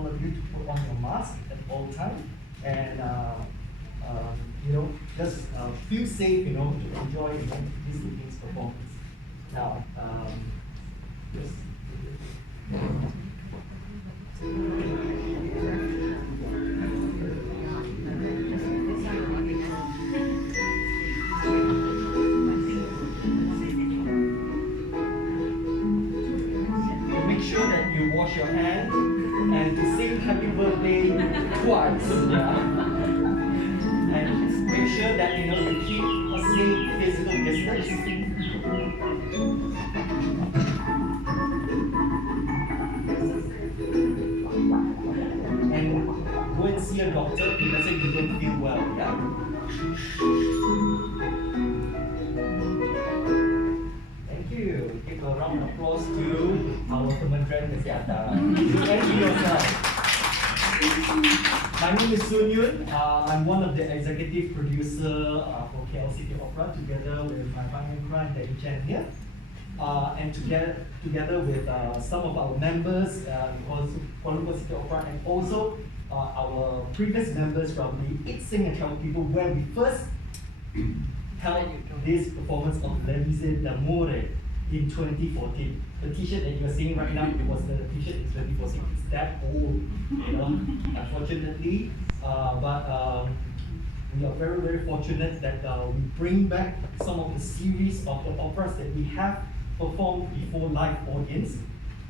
all of you to put on your mask at all times and just feel safe, to enjoy this evening's performance. Now, just make sure that you wash your hands and to sing happy birthday twice. And make sure that you keep a safe physical distance. And go and see a doctor if let's say you don't feel well. Yeah. Thank you. Give a round of applause to our Kementerian Kesihatan. And to yourself. My name is Sun Yun. I'm one of the executive producer for KL City Opera, together with my partner Danny Chen here, and together with some of our members in Kuala Lumpur City Opera, and also our previous members from the It Sing and Travel People, where we first held this performance of L'Elysée d'Amore in 2014. The t-shirt that you're seeing right now, it was the t-shirt in 2014. It's that old, unfortunately. But we are very, very fortunate that we bring back some of the series of the operas that we have performed before live audience.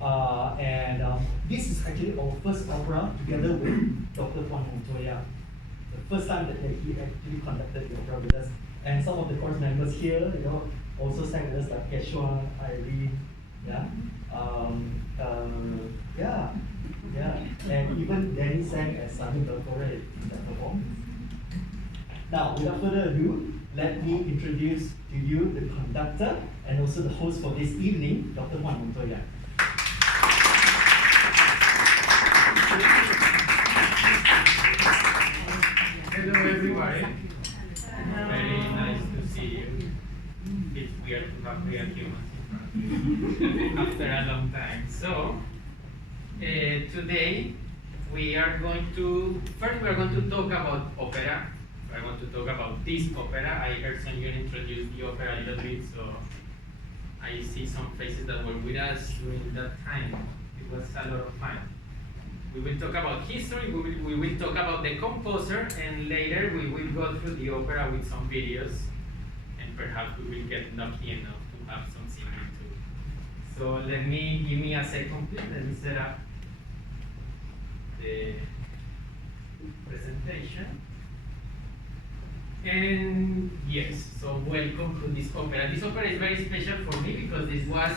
And this is actually our first opera together with Dr. Juan Montoya. The first time that he actually conducted the opera with us. And some of the chorus members here, also sang with us, like Yeoh, Irene, and even Danny sang as Sami Belcore in that performance. Now, without further ado, let me introduce to you the conductor and also the host for this evening, Dr. Juan Montoya. Hello everybody. Very nice to see you. It's weird to have real humans in front of you after a long time. So today we are going to talk about opera. I want to talk about this opera. I heard some of you introduce the opera a little bit, so I see some faces that were with us during that time. It was a lot of fun. We will talk about history, we will talk about the composer, and later we will go through the opera with some videos, and perhaps we will get lucky enough to have some singing too. So give me a second please, let me set up the presentation. And yes, so welcome to this opera. This opera is very special for me because this was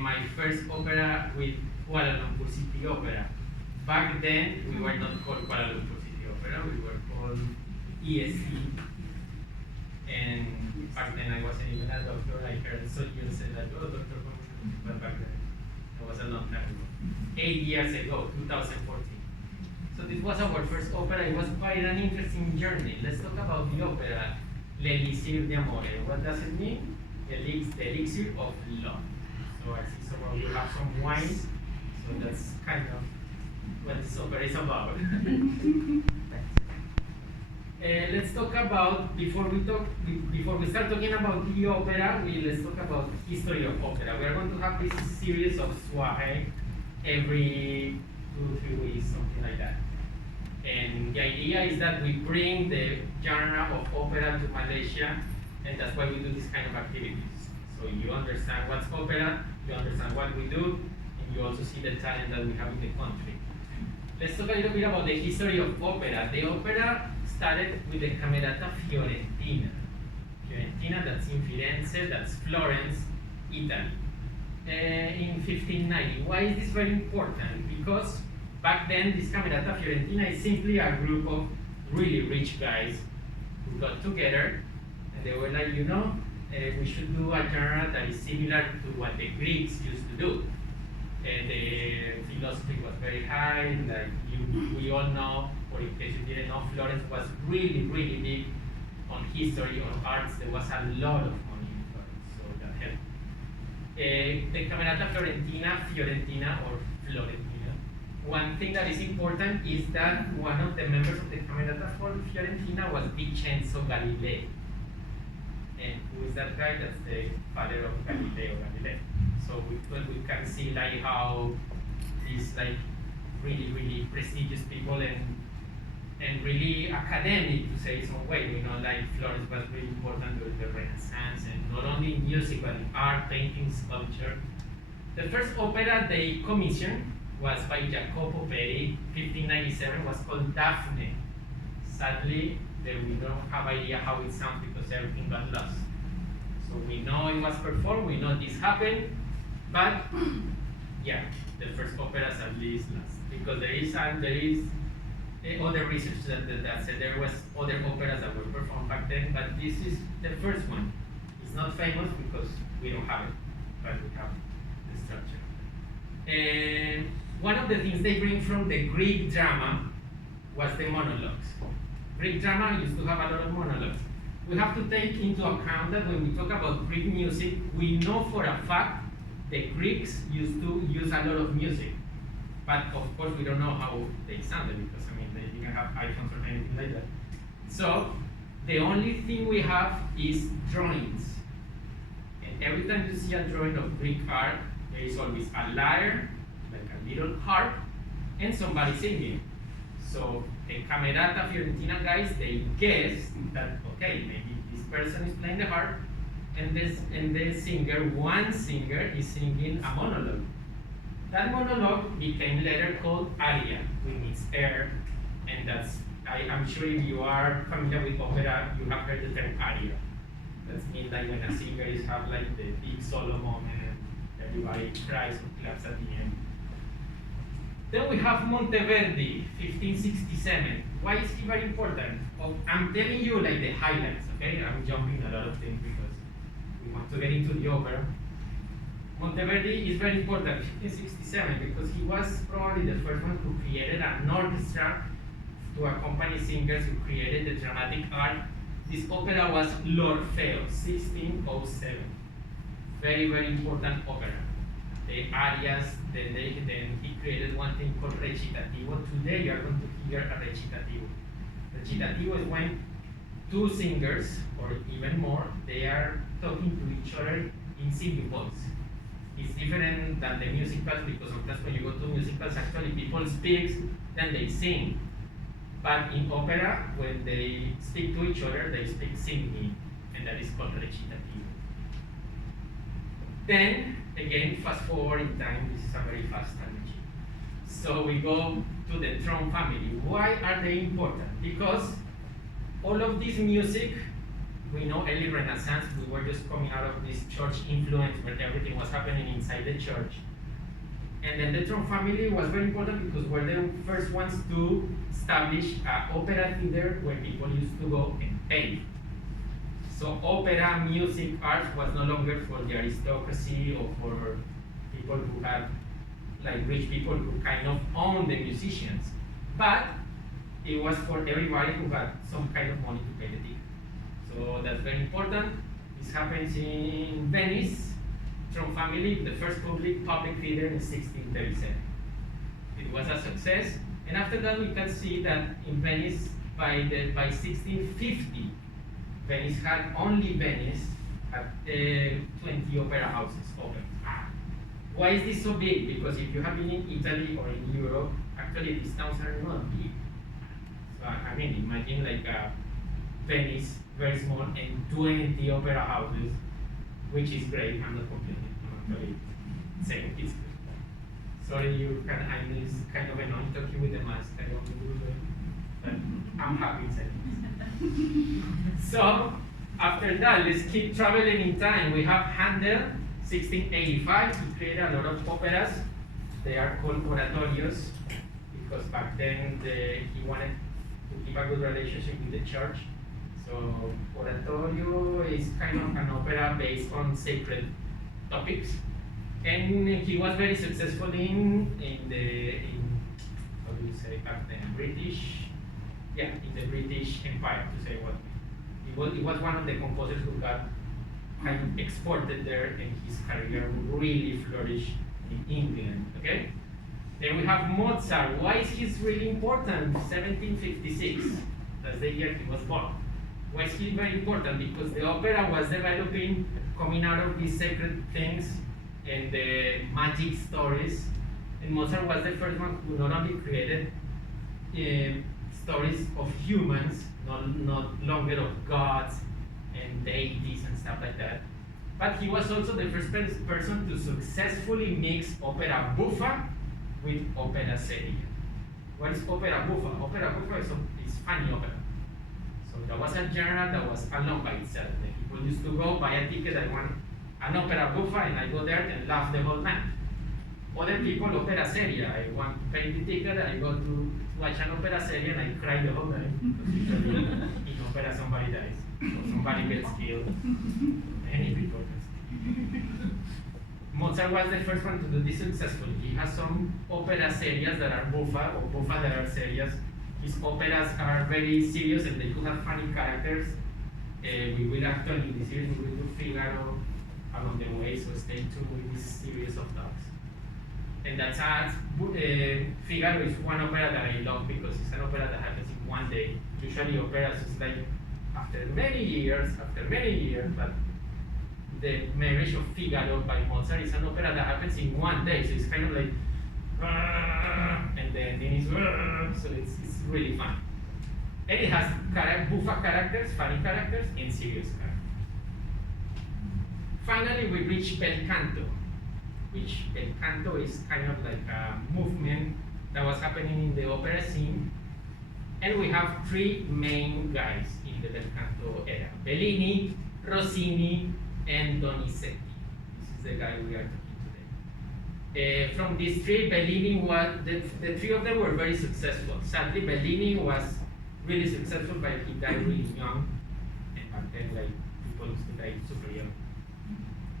my first opera with Kuala Lumpur City Opera. Back then, we were not called Kuala Lumpur City Opera, we were called ESC. And back then I wasn't even a doctor. I heard so you said that, oh, doctor, but back then, it was a long time ago. 8 years ago, 2014. So this was our first opera. It was quite an interesting journey. Let's talk about the opera, L'Elysée d'Amore. What does it mean? The elixir of love. So I see some of you have some wines. So that's kind of what this opera is about. Let's talk about, before we start talking about the opera, let's talk about the history of opera. We are going to have this series of soiree every 2-3 weeks, something like that. And the idea is that we bring the genre of opera to Malaysia, and that's why we do this kind of activities. So you understand what's opera, you understand what we do, you also see the talent that we have in the country. Let's talk a little bit about the history of opera. The opera started with the Camerata Fiorentina. Fiorentina, that's in Firenze, that's Florence, Italy. In 1590. Why is this very important? Because back then, this Camerata Fiorentina is simply a group of really rich guys who got together and they were like, we should do a genre that is similar to what the Greeks used to do. The philosophy was very high, like we all know, or in case you didn't know, Florence was really, really big on history, on arts. There was a lot of money in Florence, so that helped. The Camerata Fiorentina or Florentina one thing that is important is that one of the members of the Camerata for Fiorentina was Vincenzo Galilei. And who is that guy? That's the father of Galileo Galilei. So we can see like how these like really prestigious people and really academic, to say some way, you know, like Florence was really important during the Renaissance, and not only in music but in art, painting, sculpture. The first opera they commissioned was by Jacopo Peri, 1597, was called Daphne. Sadly, we don't have idea how it sounds because everything got lost. So we know it was performed, we know this happened, but yeah, the first opera sadly is lost because there is other research that said there was other operas that were performed back then, but this is the first one. It's not famous because we don't have it, but we have the structure. And one of the things they bring from the Greek drama was the monologues. Greek drama used to have a lot of monologues. We have to take into account that when we talk about Greek music, we know for a fact the Greeks used to use a lot of music. But of course we don't know how they sounded because I mean they didn't have iPhones or anything like that. So the only thing we have is drawings. And every time you see a drawing of Greek art, there is always a lyre, like a little harp, and somebody singing. So the Camerata Fiorentina guys, they guessed that okay, maybe this person is playing the harp, and the singer, one singer, is singing a monologue. That monologue became later called aria, which means air, and I'm sure if you are familiar with opera, you have heard the term aria. That means like when a singer is have like the big solo moment, everybody cries or claps at the end. Then we have Monteverdi, 1567. Why is he very important? Well, I'm telling you like the highlights, okay? I'm jumping a lot of things because we want to get into the opera. Monteverdi is very important, 1567, because he was probably the first one who created an orchestra to accompany singers who created the dramatic art. This opera was L'Orfeo, 1607. Very important opera. The arias, then he created one thing called recitativo. Today you are going to hear a recitativo. Recitativo is when two singers, or even more, they are talking to each other in singing voice. It's different than the musicals because sometimes when you go to musicals, actually people speak, then they sing. But in opera, when they speak to each other, they speak singing, and that is called recitativo. Then, again, fast forward in time, this is a very fast energy. So we go to the drum family. Why are they important? Because all of this music, we know early Renaissance, we were just coming out of this church influence where everything was happening inside the church. And then the drum family was very important because we're the first ones to establish an opera theater where people used to go and pay. So opera, music, art was no longer for the aristocracy or for people who had, like rich people who kind of owned the musicians. But it was for everybody who had some kind of money to pay the ticket. So that's very important. This happens in Venice. Drum family, the first public theater in 1637. It was a success. And after that, we can see that in Venice, by 1650, Venice had 20 opera houses open. Why is this so big? Because if you have been in Italy or in Europe, actually these towns are not big. So I mean, imagine like Venice, very small, and 20 opera houses, which is great. I'm not complaining. I'm actually saying it's good. Sorry, I'm kind of annoying talking with the mask. I don't do that, but I'm happy saying this. So after that, let's keep traveling in time. We have Handel, 1685. He created a lot of operas. They are called oratorios because back then he wanted to keep a good relationship with the church. So oratorio is kind of an opera based on sacred topics, and he was very successful in how do you say back then, in the British Empire, to say what. He was one of the composers who got kind of exported there, and his career really flourished in England. Okay, Then we have Mozart. Why is he really important? 1756. That's the year he was born. Why is he very important? Because the opera was developing, coming out of these sacred things and the magic stories. And Mozart was the first one who not only created stories of humans, not longer of gods and deities and stuff like that, but he was also the first person to successfully mix opera buffa with opera seria. What is opera buffa? Opera buffa is funny opera. So there was a genre that was alone by itself. The people used to go buy a ticket, I want an opera buffa, and I go there and laugh the whole night. Other people, opera seria. I want to pay the ticket, I go to watch an opera seria and I cry the whole night. In opera somebody dies, or somebody gets killed, many people gets killed. Mozart was the first one to do this successfully. He has some opera serias that are buffa, or buffa that are serias. His operas are very serious and they could have funny characters. We will actually, in this series, we will do Figaro along the way, so stay tuned with this series of talks. And that's Figaro is one opera that I love because it's an opera that happens in one day. Usually operas is like after many years, but the Marriage of Figaro by Mozart is an opera that happens in one day. So it's kind of like, and the ending is, so it's really fun. And it has buffa characters, funny characters, and serious characters. Finally, we reach bel canto, which bel canto is kind of like a movement that was happening in the opera scene. And we have three main guys in the bel canto era: Bellini, Rossini, and Donizetti. This is the guy we are talking today. From these three, Bellini was, the three of them were very successful. Sadly, Bellini was really successful, but he died really young. And back then, like, people used to die super young.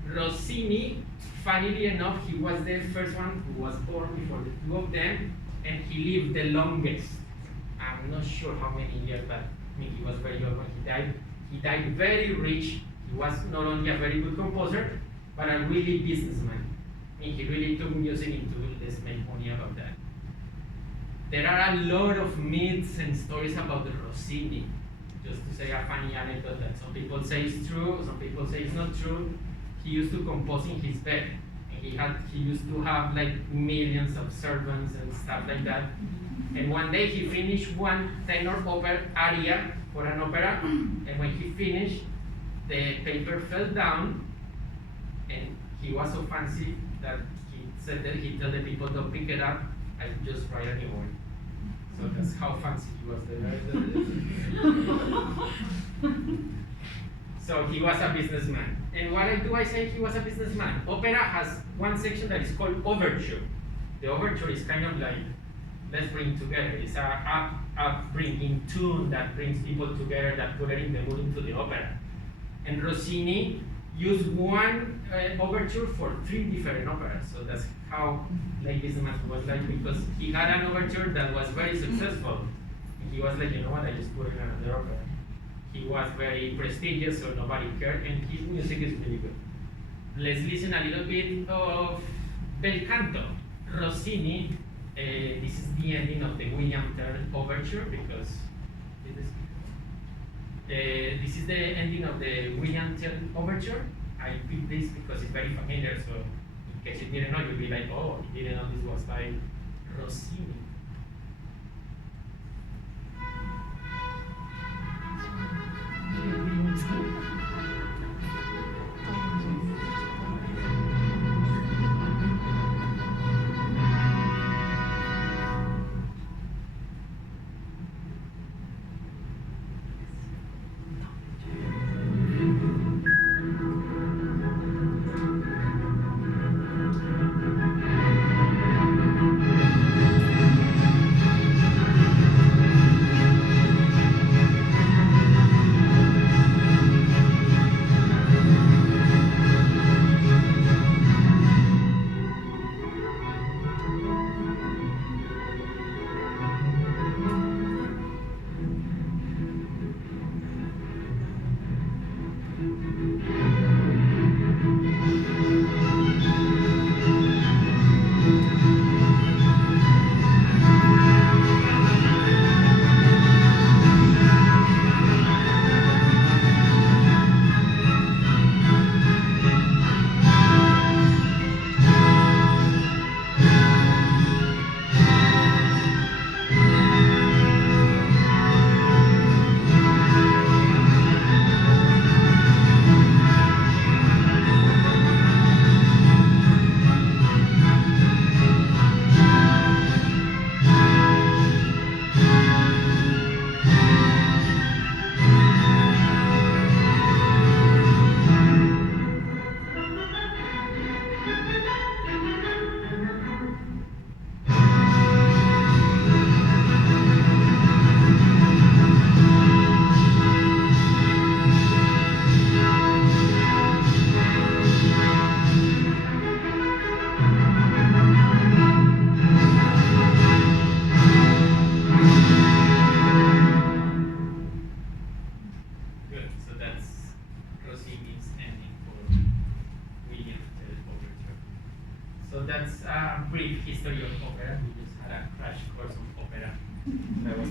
Rossini, funnily enough, he was the first one who was born before the two of them, and he lived the longest. I'm not sure how many years, but I mean, he was very young when he died. He died very rich. He was not only a very good composer, but a really businessman. I mean, he really took music into let's make money about that. There are a lot of myths and stories about the Rossini. Just to say a funny anecdote that some people say is true, some people say it's not true. He used to compose in his bed. And he used to have like millions of servants and stuff like that. And one day he finished one tenor opera aria for an opera, and when he finished, the paper fell down, and he was so fancy that he said that he told the people, don't pick it up, I just write a new one. So that's how fancy he was. So he was a businessman. And why do I say he was a businessman? Opera has one section that is called overture. The overture is kind of like, let's bring together. It's a upbringing tune that brings people together, that put it in the mood into the opera. And Rossini used one overture for 3 different operas. So that's how like businessman was like, because he had an overture that was very successful. And he was like, you know what, I just put it in another opera. He was very prestigious, so nobody cared, and his music is really good. Let's listen a little bit of bel canto. Rossini, this is the ending of the William Tell overture, because this is the ending of the William Tell overture. I picked this because it's very familiar, so in case you didn't know, you'll be like, oh, you didn't know this was by Rossini.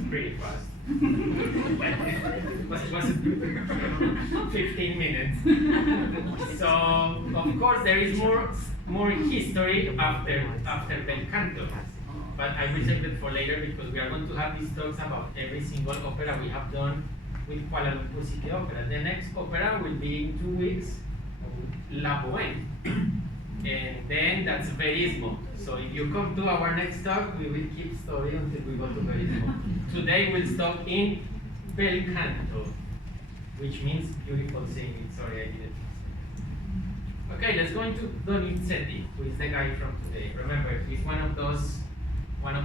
pretty fast. It was 15 minutes. So of course there is more history after Bel Canto, but I will save it for later because we are going to have these talks about every single opera we have done with Kuala Lumpur City Opera. The next opera will be in 2 weeks, La Bohème. And then that's Verismo. So if you come to our next talk, we will keep story until we go to Verismo. Today we'll stop in Bel Canto, which means beautiful singing. Sorry, I didn't. Okay, let's go into Donizetti, who is the guy from today. Remember, he's one of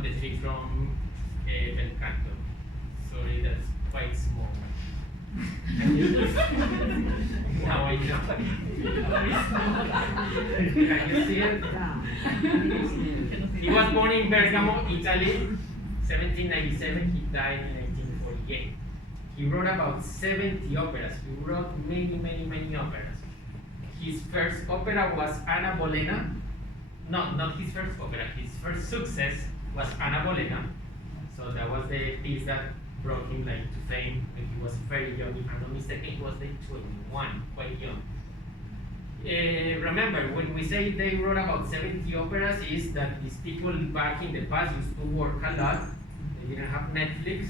the three from Bel Canto. Sorry, that's quite small. Now I know. Can you see it? He was born in Bergamo, Italy, 1797. He died in 1948. He wrote about 70 operas. He wrote many operas. His first opera was Anna Bolena. No, not his first opera. His first success was Anna Bolena. So that was the piece that brought him like to fame when he was very young. If I'm not mistaken, he was like 21, quite young. Remember, when we say they wrote about 70 operas, is that these people back in the past used to work a lot. They didn't have Netflix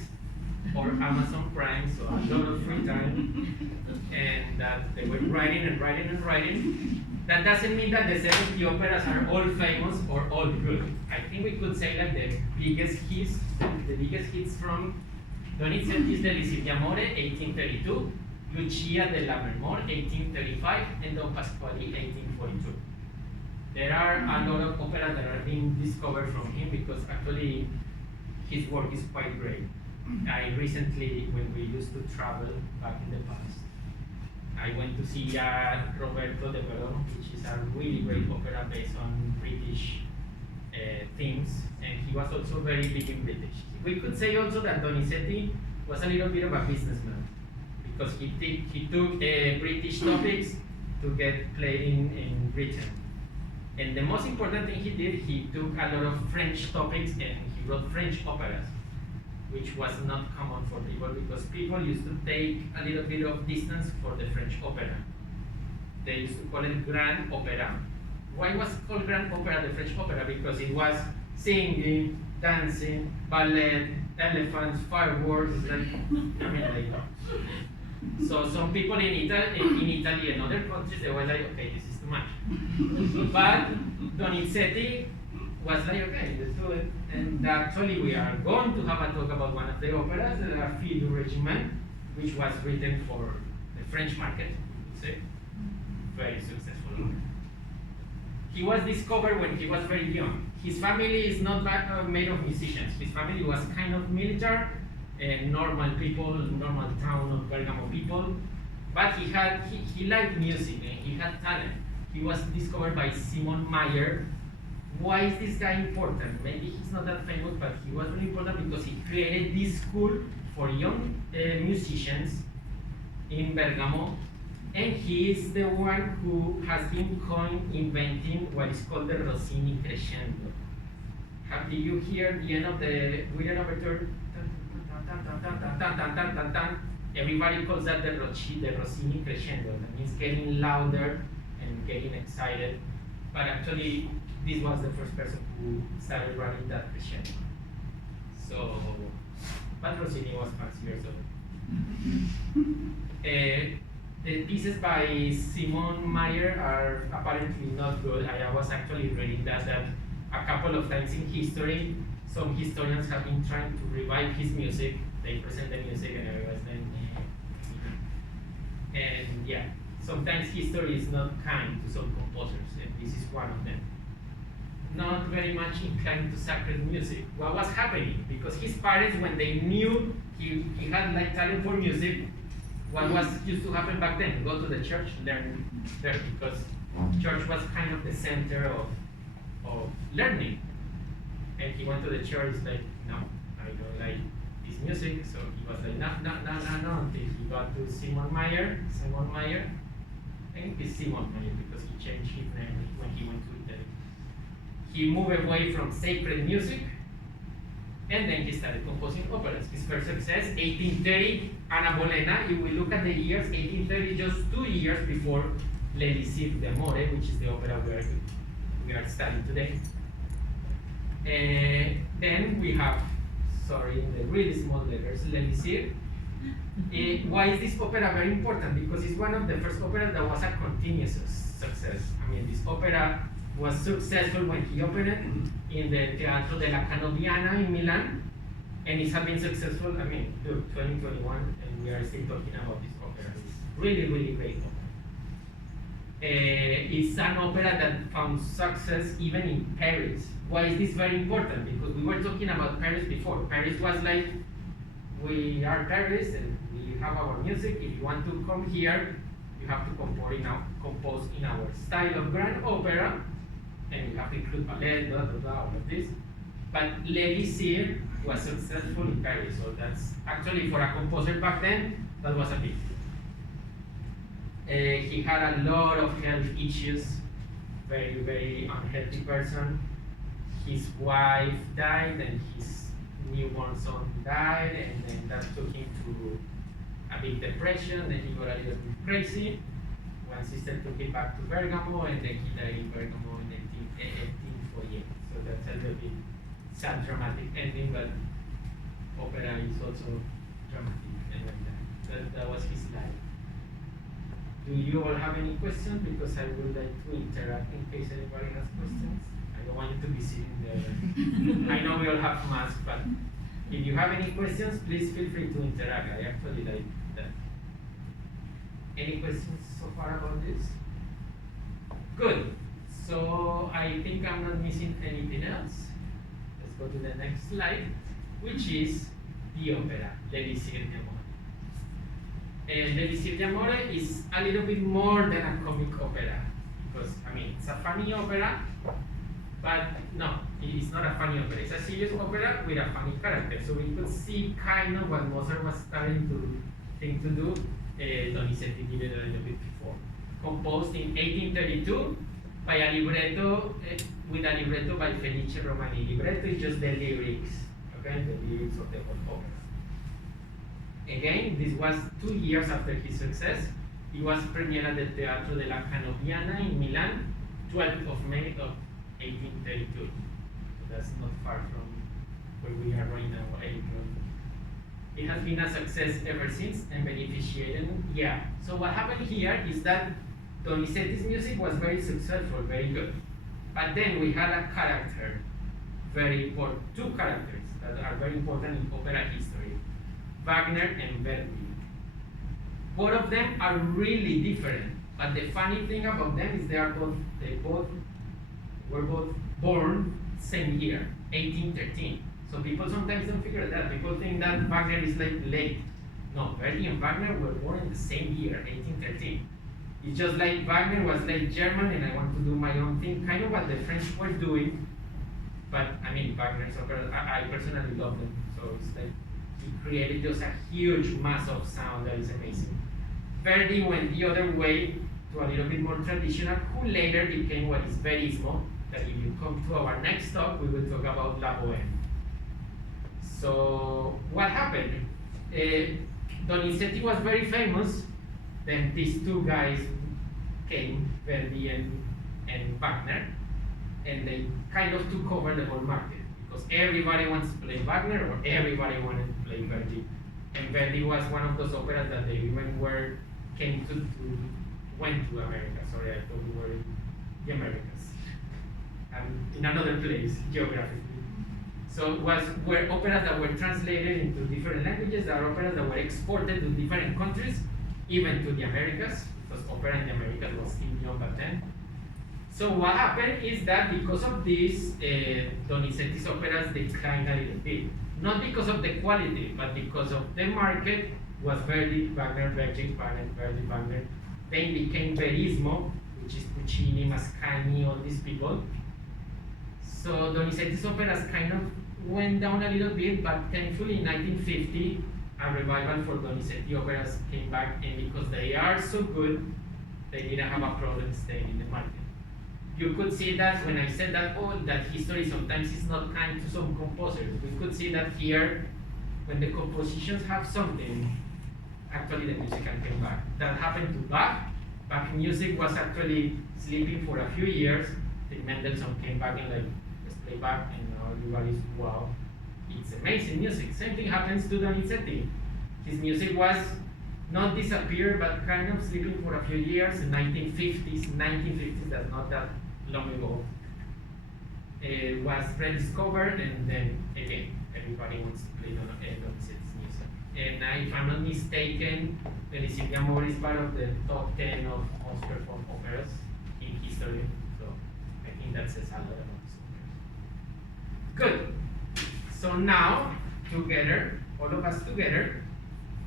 or Amazon Prime, so a lot of free time, and that they were writing and writing and writing. That doesn't mean that the 70 operas are all famous or all good. I think we could say that the biggest hits from Donizetti is Delizia d'Amore, 1832, Lucia della Mermor, 1835, and Don Pasquale, 1842. There are a lot of operas that are being discovered from him because actually his work is quite great. I recently, when we used to travel back in the past, I went to see Roberto de Verón, which is a really great opera based on British themes, and he was also very big in British. We could say also that Donizetti was a little bit of a businessman because he took British topics to get played in Britain. And the most important thing he did, he took a lot of French topics and he wrote French operas, which was not common for people because people used to take a little bit of distance for the French opera. They used to call it Grand Opera. Why was it called Grand Opera, the French opera? Because it was singing, dancing, ballet, elephants, fireworks, so some people in Italy and other countries, they were like, okay, this is too much. But Donizetti was like, okay, let's do it. And actually we are going to have a talk about one of the operas, La Fille du Regiment, which was written for the French market, we could say. Very successful opera. He was discovered when he was very young. His family is not made of musicians. His family was kind of military, normal people, normal town of Bergamo people. But he liked music and he had talent. He was discovered by Simon Mayer. Why is this guy important? Maybe he's not that famous, but he was really important because he created this school for young musicians in Bergamo. And he is the one who has been inventing what is called the Rossini crescendo. Did you hear the end of the William Overture? Everybody calls that the Rossini crescendo. That means getting louder and getting excited. But actually, this was the first person who started running that crescendo. So, but Rossini was fancier. So. The pieces by Simon Mayer are apparently not good. I was actually reading that a couple of times in history, some historians have been trying to revive his music. They present the music and everyone's then, and yeah, sometimes history is not kind to some composers, and this is one of them. Not very much inclined to sacred music. What was happening? Because his parents, when they knew he had like talent for music, what was used to happen back then? Go to the church, learn there, because church was kind of the center of learning. And he went to the church, like, no, I don't like this music. So he was like, no, until he got to Simon Mayer. I think it's Simon Mayer because he changed his name when he went to Italy. He moved away from sacred music And then he started composing operas. His first success, 1830, Ana Bolena. If we look at the years, 1830, just 2 years before L'Elisir d'Amore, which is the opera we are studying today. Then we have, sorry, in the really small letters, L'Elisir. Why is this opera very important? Because it's one of the first operas that was a continuous success. I mean, this opera was successful when he opened it in the Teatro della Canobiana in Milan, and it has been successful. I mean, look, 2021, and we are still talking about this opera. It's really, really great opera. It's an opera that found success even in Paris. Why is this very important? Because we were talking about Paris before. Paris was like, we are Paris and we have our music. If you want to come here, you have to compose in our style of grand opera, and you have to include ballet, blah, blah, blah, all of this. But L'Elisir was successful in Paris, so that's actually for a composer back then, that was a big deal. He had a lot of health issues, very, very unhealthy person. His wife died and his newborn son died, and then that took him to a big depression, then he got a little bit crazy. One sister took him back to Bergamo, and then he died in Bergamo in 1848. So that's a little bit sad, dramatic ending, but opera is also dramatic and like that. That was his life. Do you all have any questions? Because I would like to interact in case anybody has questions. I don't want you to be sitting there. I know we all have masks, but if you have any questions, please feel free to interact. I actually like that. Any questions so far about this? Good. So I think I'm not missing anything else. Let's go to the next slide, which is the opera, L'Elisir d'Amore. L'Elisir d'Amore is a little bit more than a comic opera, because, I mean, it's a funny opera, but no, it is not a funny opera. It's a serious opera with a funny character. So we could see kind of what Mozart was starting to think to do. Donizetti did it a little bit before. Composed in 1832 by a libretto, with a libretto by Felice Romani. Libretto is just the lyrics, okay, the lyrics of the whole opera. Again, this was 2 years after his success. It was premiered at the Teatro della Canobiana in Milan, 12th of May of 1832. So that's not far from where we are right now, April. It has been a success ever since and beneficiated. Yeah. So what happened here is that Donizetti's music was very successful, very good. But then we had a character, very important, two characters that are very important in opera history, Wagner and Verdi. Both of them are really different, but the funny thing about them is they were both born same year, 1813. So people sometimes don't figure that. People think that Wagner is like late. No, Verdi and Wagner were born in the same year, 1813. It's just like Wagner was like German and I want to do my own thing, kind of what the French were doing. But I mean, Wagner's opera, I personally love them. So it's like he created just a huge mass of sound that is amazing. Verdi went the other way to a little bit more traditional, who later became what is Verismo, that if you come to our next talk, we will talk about La Bohème. So what happened? Donizetti was very famous, then these two guys came, Verdi and Wagner, and they kind of took over the whole market, because everybody wants to play Wagner or everybody wanted to play Verdi. And Verdi was one of those operas that they even went to America. Sorry, I thought we were in the Americas. In another place, geographically. So it were operas that were translated into different languages. There are operas that were exported to different countries, even to the Americas, because opera in the Americas was still young back then. So what happened is that because of this, Donizetti's operas declined a little bit. Not because of the quality, but because of the market was Verdi, Wagner, Verdi, Wagner. Then became Verismo, which is Puccini, Mascagni, all these people. So Donizetti's operas kind of went down a little bit, but thankfully in 1950, a revival for Donizetti operas came back, and because they are so good, they didn't have a problem staying in the market. you could see that when I said that, oh, that history sometimes is not kind to some composers. We could see that here, when the compositions have something, actually the music can come back. That happened to Bach. Bach music was actually sleeping for a few years. Then Mendelssohn came back and like, let's play Bach, and now everybody's, wow, it's amazing music. Same thing happens to Donizetti. His music was not disappear, but kind of sleeping for a few years in 1950s, that's not that long ago. It was rediscovered, and then again, everybody wants to play Donizetti's music. And if I'm not mistaken, Elisir Amor is part of the top 10 of most performed operas in history. So I think that says a lot about this opera. Good. So now, together, all of us together,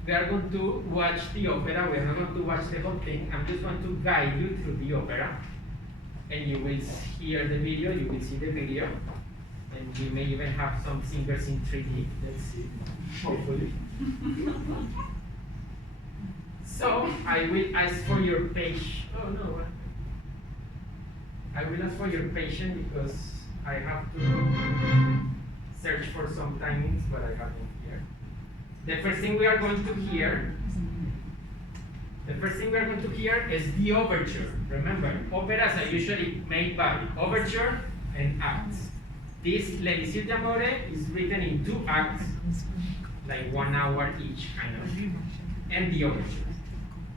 we are going to watch the opera. We are not going to watch the whole thing. I'm just going to guide you through the opera. And you will hear the video, you will see the video. And we may even have some singers in 3D. Let's see, hopefully. So, I will ask for your patience. Oh no, what? I will ask for your patience because I have to search for some timings, but I haven't here. The first thing we are going to hear is the overture. Remember, operas are usually made by overture and acts. This L'Elisir d'Amore is written in 2 acts, like 1 hour each, kind of, and the overture.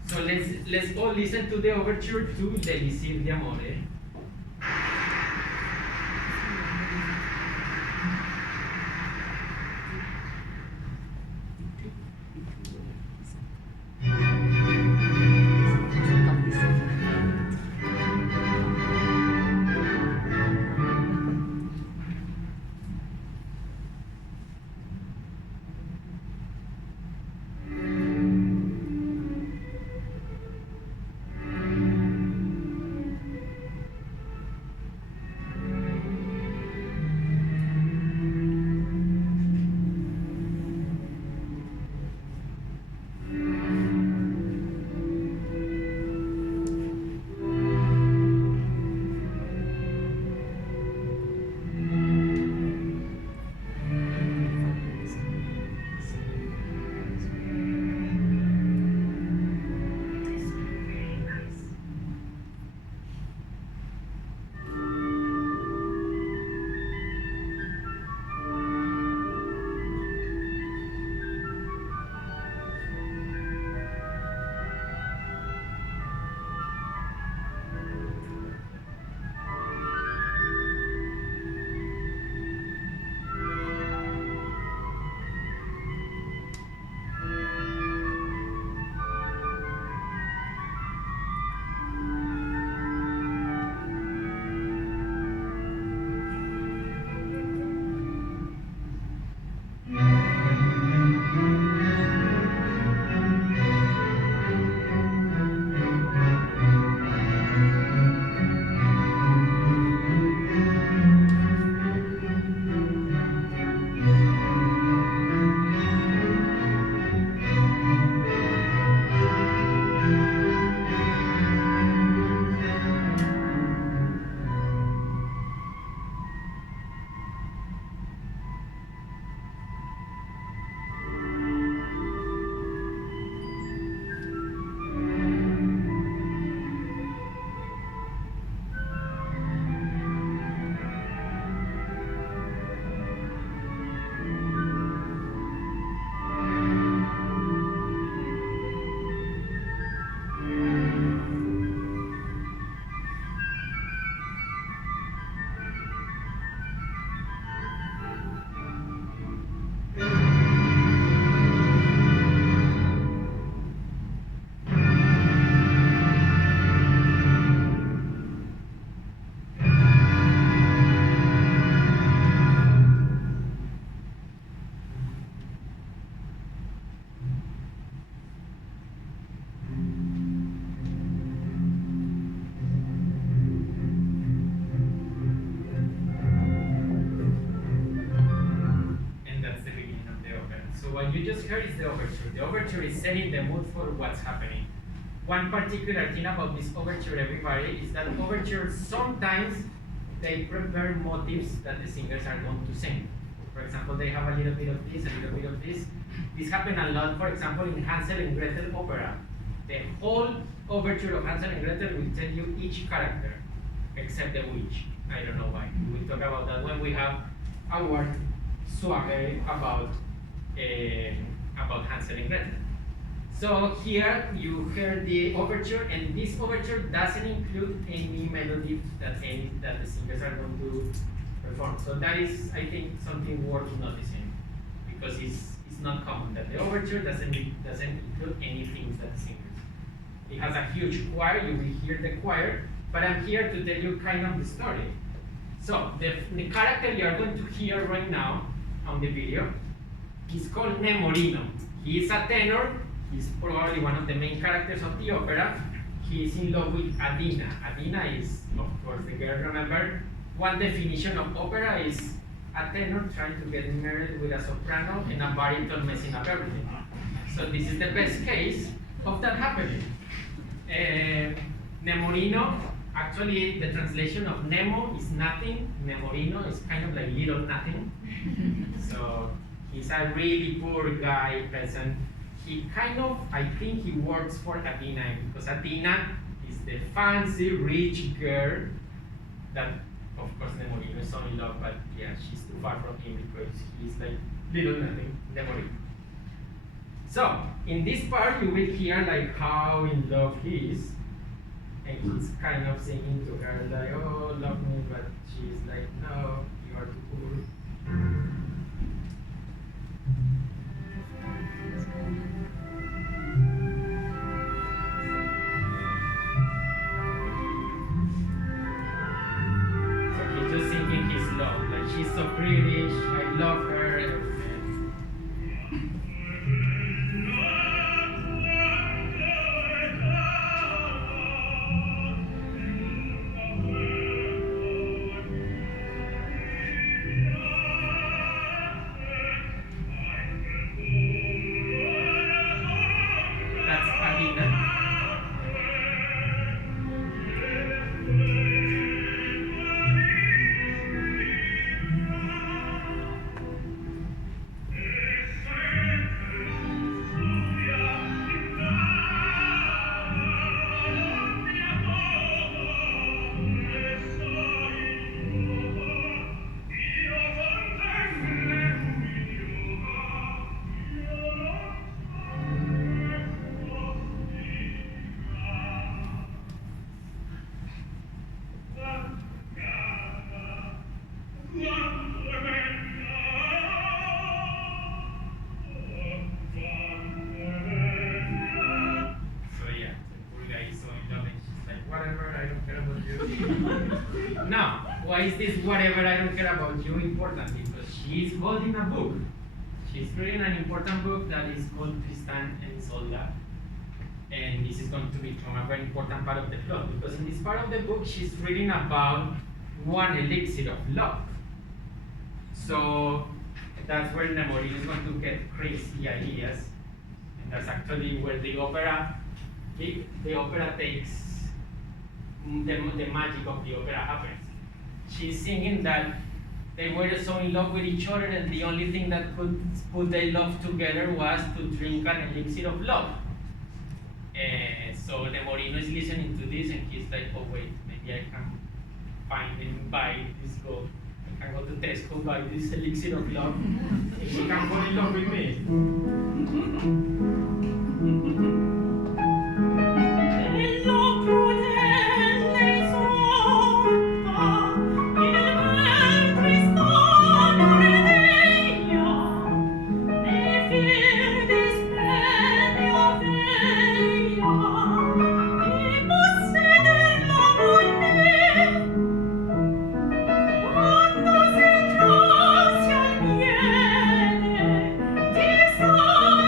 So let's all listen to the overture to L'Elisir d'Amore. What you just heard is the overture. The overture is setting the mood for what's happening. one particular thing about this overture, everybody, is that overtures sometimes they prepare motifs that the singers are going to sing. For example, they have a little bit of this, a little bit of this. This happened a lot, for example, in Hansel and Gretel opera. The whole overture of Hansel and Gretel will tell you each character, except the witch. I don't know why. We will talk about that when we have our soiree about Hansel and Gretel. So here you heard the overture, and this overture doesn't include any melody that the singers are going to perform. So that is, I think, something worth noticing, because it's not common that the overture doesn't include anything that the singers. It has a huge choir. You will hear the choir, but I'm here to tell you kind of the story. So the character you are going to hear right now on the video is called Nemorino. He is a tenor. He's probably one of the main characters of the opera. He is in love with Adina. Adina is, of course, the girl. Remember, one definition of opera is a tenor trying to get married with a soprano and a baritone messing up everything. So this is the best case of that happening. Nemorino, actually the translation of Nemo is nothing. Nemorino is kind of like little nothing. So he's a really poor guy, peasant. He kind of, I think he works for Adina, because Adina is the fancy, rich girl that, of course, Nemorino is so in love, but yeah, she's too far from him because he's like little nothing, Nemorino. So, in this part, you will hear like how in love he is, and he's kind of singing to her like, oh, love me, but she's like, no, you are too poor. She's so pretty, I love her, and everything. That's Adina. Now, why is this whatever I don't care about you important? Because she is holding a book. She's reading an important book that is called Tristan and Isolde. And this is going to become a very important part of the plot, because in this part of the book, she's reading about one elixir of love. So that's where Nemorino is going to get crazy ideas. And that's actually where the opera takes the magic of the opera happens. She's singing that they were so in love with each other, and the only thing that could put their love together was to drink an elixir of love. So Nemorino is listening to this, and he's like, oh wait, maybe I can find and buy this gold. I can go to Tesco, buy this elixir of love, and she can fall in love with me.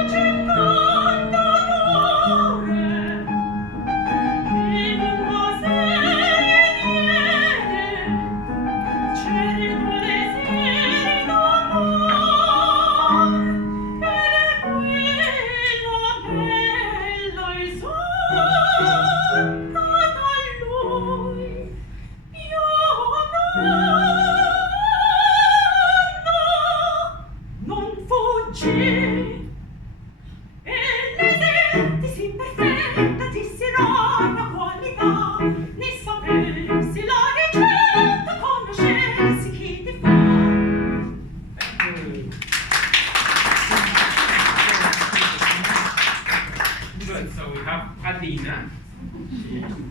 Di oggi e l'esercisi imperfettatissima la qualità né sapersi la ricetta conoscersi chi ti fa. Good, so we have Adina.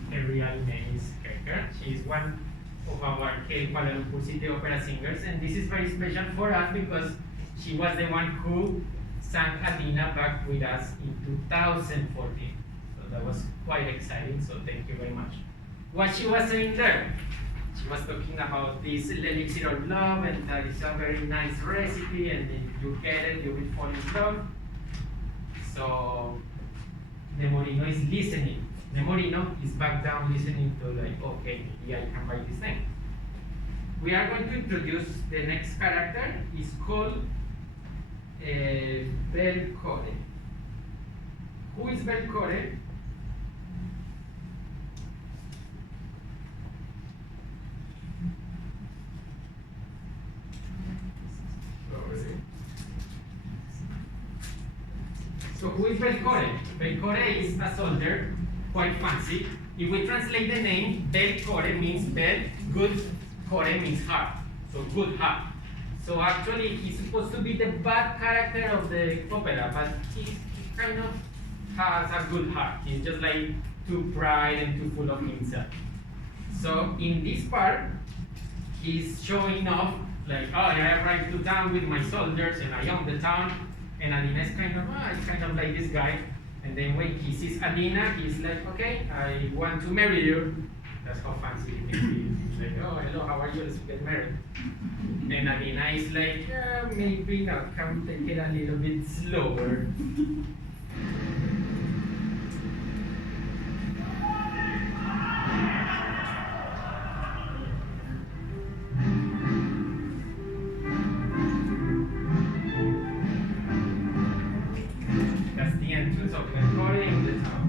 Her real name is Keker. She is one of our Kuala Lumpur City Opera singers, and this is very special for us because she was the one who sang Adina back with us in 2014. So that was quite exciting, so thank you very much. What she was saying there, she was talking about this elixir of love, and that is a very nice recipe, and if you get it, you will fall in love. So Nemorino is listening. Nemorino is back down listening to like, okay, maybe I can buy this thing. We are going to introduce the next character. It's called Belcore. Who is Belcore? So who is Belcore? Belcore is a soldier, quite fancy. If we translate the name, Belcore means bel, good, core means heart, so good heart. So actually, he's supposed to be the bad character of the opera, but he kind of has a good heart. He's just like too pride and too full of himself. So in this part, he's showing off like, oh, I arrived to town with my soldiers and I own the town. And Adina is kind of, it's kind of like this guy. And then when he sees Adina, he's like, okay, I want to marry you. That's how fancy he thinks he is. He's like, oh, hello, how are you? Let's get married. And Adina is like, maybe now can take it a little bit slower. That's the entrance of Belcore in the town.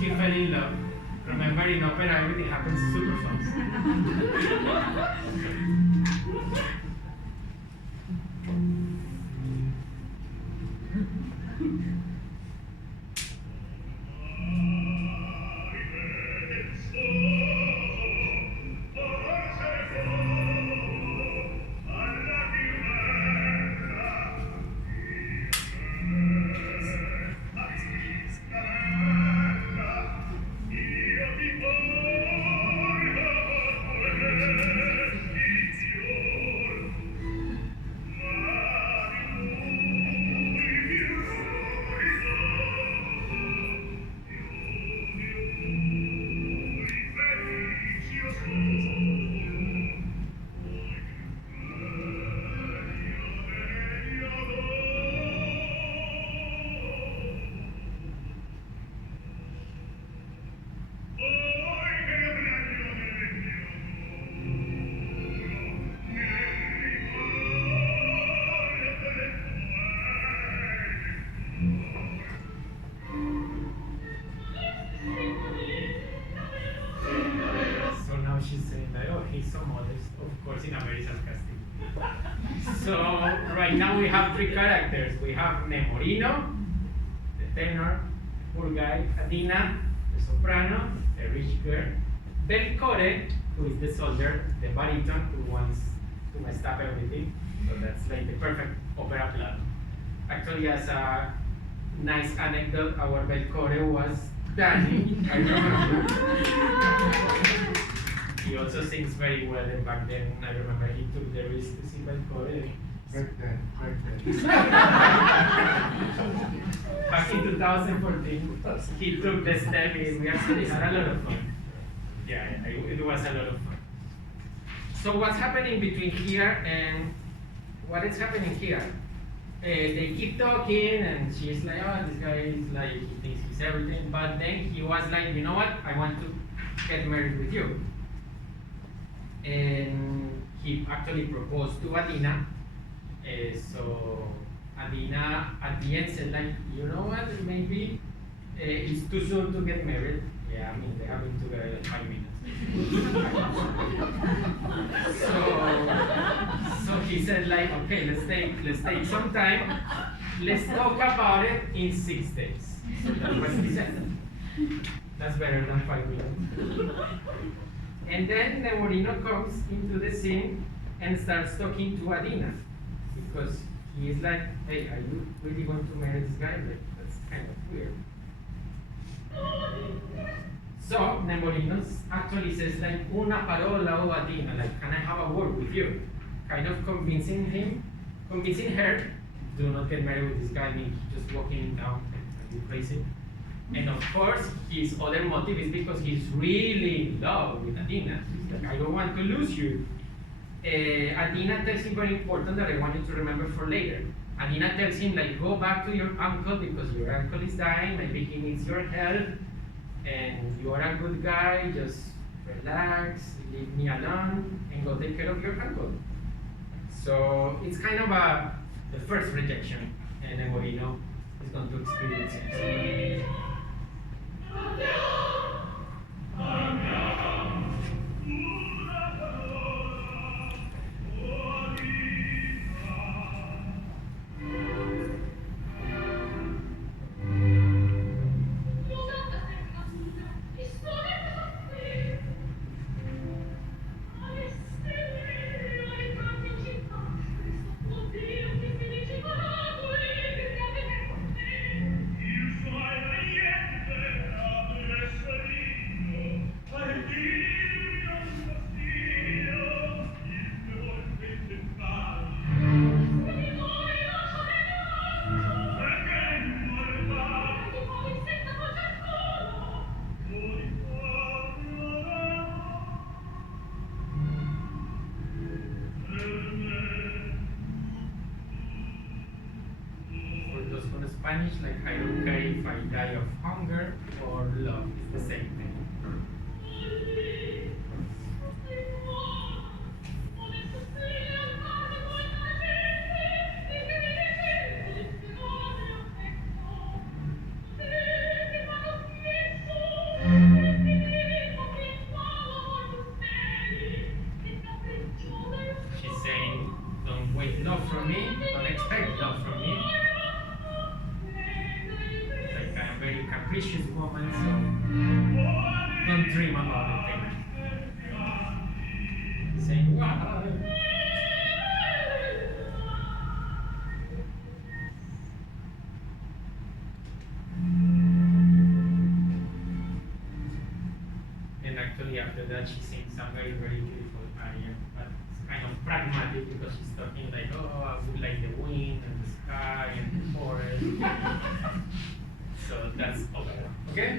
She fell in love. Remember, in opera, everything happens super fast. So now she's saying that, oh, he's so modest, of course, in a very sarcastic. So right now we have three characters. We have Nemorino, the tenor, poor guy, Adina, the soprano, the rich girl, Belcore, who is the soldier, the baritone, who wants to mess up everything. So that's like the perfect opera plot. Actually, as a nice anecdote, our Belcore was Danny, I remember. He also sings very well, and back then I remember he took the risk to sing Belcore. Back then. Back in 2014, he took the step in. We actually had a lot of fun. Yeah, it was a lot of fun. So what's happening between here and what is happening here? They keep talking, and she's like, oh, this guy is like, he thinks he's everything. But then he was like, you know what? I want to get married with you. And he actually proposed to Adina. So Adina at the end said like, you know what, maybe it's too soon to get married. Yeah, I mean, they have been together like 5 minutes. so he said like, okay, let's take some time. Let's talk about it in 6 days. So that's what he said. That's better than 5 minutes. And then Nemorino comes into the scene and starts talking to Adina. Because he is like, hey, are you really going to marry this guy? Like, that's kind of weird. So Nemorino actually says like, una parola o Adina, like, can I have a word with you? Kind of convincing her, do not get married with this guy. I mean, just walking him down, are you crazy? And of course, his other motive is because he's really in love with Adina. He's like, I don't want to lose you. Adina tells him very important that I want you to remember for later. Adina tells him like, go back to your uncle because your uncle is dying, maybe he needs your help, and you are a good guy, just relax, leave me alone, and go take care of your uncle. So it's kind of the first rejection, and Nemorino is going to experience it. Spanish, like, I don't care if I die of hunger or love, it's the same thing. She's saying, don't wait love from me, don't expect love from me. Very capricious woman, so don't dream about it. Saying, wow. And actually after that she sings a very, very beautiful aria, but it's kind of pragmatic because she's talking like, oh, I would like the wind and the sky and the forest. So that's opera. Okay?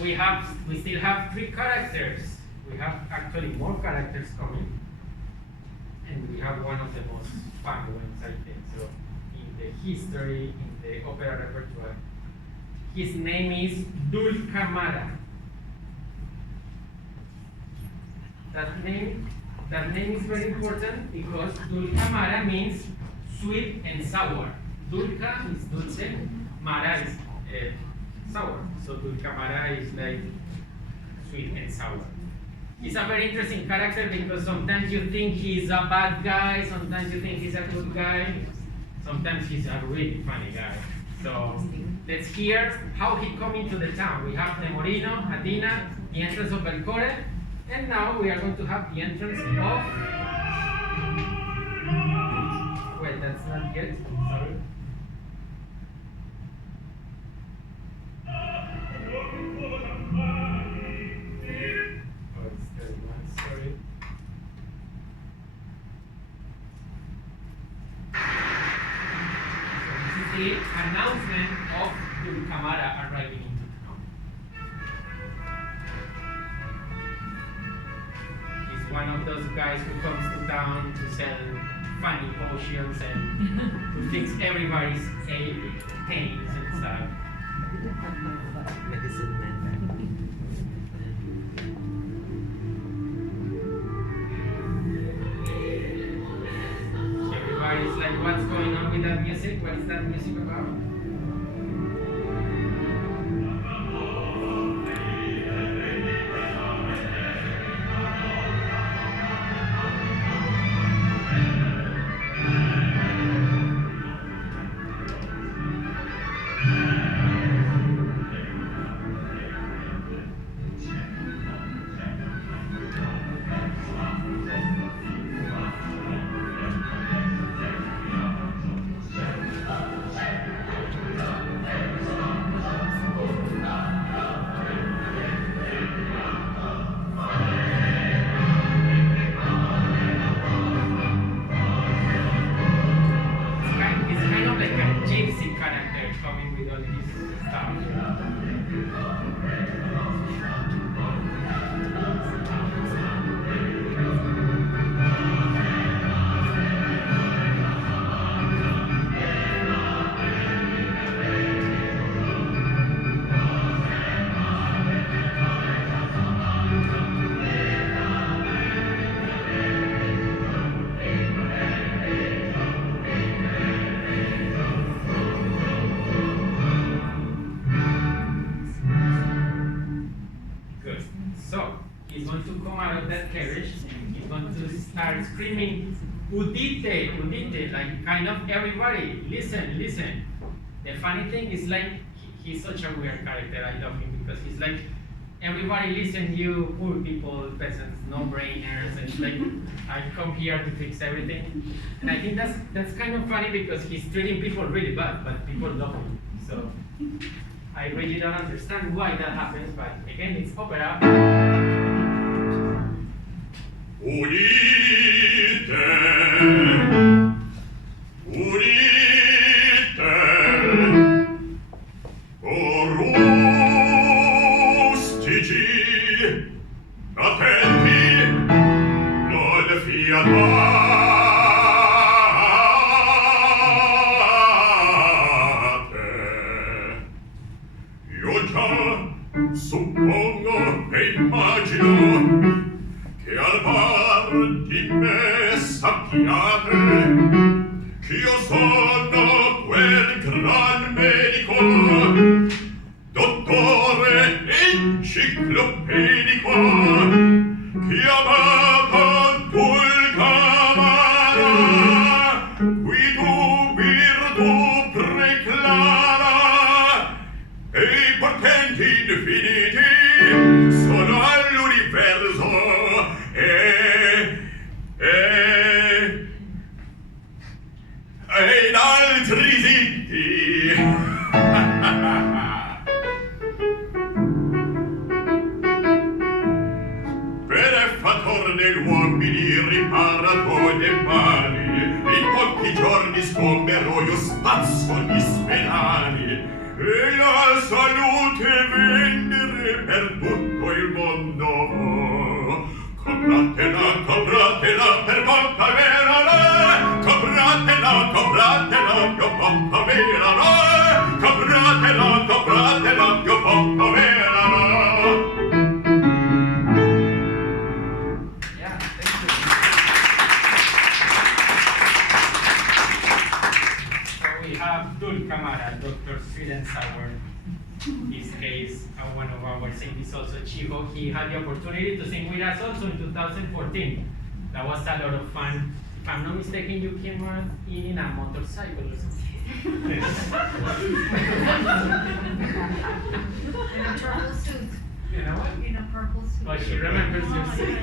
We still have 3 characters. We have actually more characters coming. And we have one of the most fun ones, I think. So in the history, in the opera repertoire. His name is Dulcamara. That name is very important because Dulcamara means sweet and sour. Dulca is dulce. Mara is sour, so Dulcamara is like sweet and sour. He's a very interesting character because sometimes you think he's a bad guy, sometimes you think he's a good guy, sometimes he's a really funny guy. So let's hear how he come into the town. We have Nemorino, Adina, the entrance of Belcore, and now we are going to have the entrance of yet. Sorry. Oh, it's 31, sorry. So this is the announcement of the Camara arriving into town. He's one of those guys who comes to town to sell funny potions and to fix everybody's pains and stuff. Medicine man. Everybody's like, what's going on with that music? What is that music about? It's kind of like a gypsy character coming with all this stuff. Good. So he's going to come out of that carriage and he's going to start screaming, Udite, Udite, like kind of everybody, listen, listen. The funny thing is like he's such a weird character. I love him because he's like, everybody listen, you poor people, peasants, no brainers, and like I come here to fix everything. And I think that's kind of funny because he's treating people really bad, but people love him. So I really don't understand why that happens, but again, it's opera. Udite, udite, o rustici, attenti, non fiatate. Io già suppongo e immagino che al par di me sappiate ch'io sono quel gran medico, dottore enciclopedico, chiamato Dulcamara, qui tu virtù preclara, e i portenti infiniti sono all'universo e in altri siti. Benefattor degli uomini, riparatore dei mali, in pochi giorni sgomberò io spazzo di spedali e la salute vendere per tutto il mondo. Compratela, compratela per bocca vera, compratela, compratela, più bocca vera, compratela, compratela, più bocca vera. Yeah, thank you. So we have Dulcamara, Dr. Sweet and Sour. In this case, one of our singers is also Chivo. He had the opportunity to sing with us also in 2014. That was a lot of fun. If I'm not mistaken, you came in a motorcycle or something. In a turtle suit. You know what? In a purple suit. Oh, she remembers your city.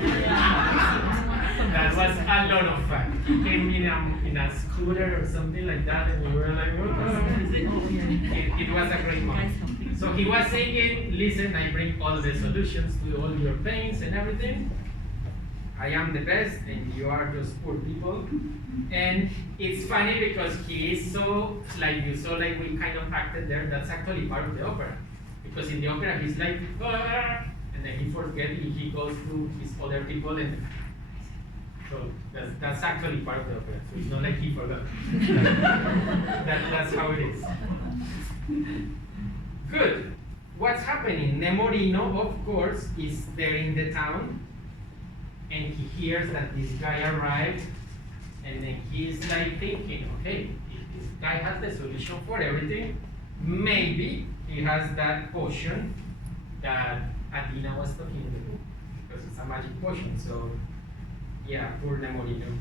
That was a lot of fun. He came in a scooter or something like that, and we were like, what? It was a great moment. So he was saying, listen, I bring all the solutions to all your pains and everything. I am the best, and you are just poor people. And it's funny because he is so, like you saw, like we kind of acted there, that's actually part of the opera. Because in the opera, he's like, ah! And then he forgets, he goes to his other people, and so that's actually part of the opera. So it's not like he forgot. That's how it is. Good. What's happening? Nemorino, of course, is there in the town, and he hears that this guy arrived, and then he's like thinking, okay, if this guy has the solution for everything, maybe he has that potion that Adina was talking in the book, because it's a magic potion. So, yeah, poor Nemorino.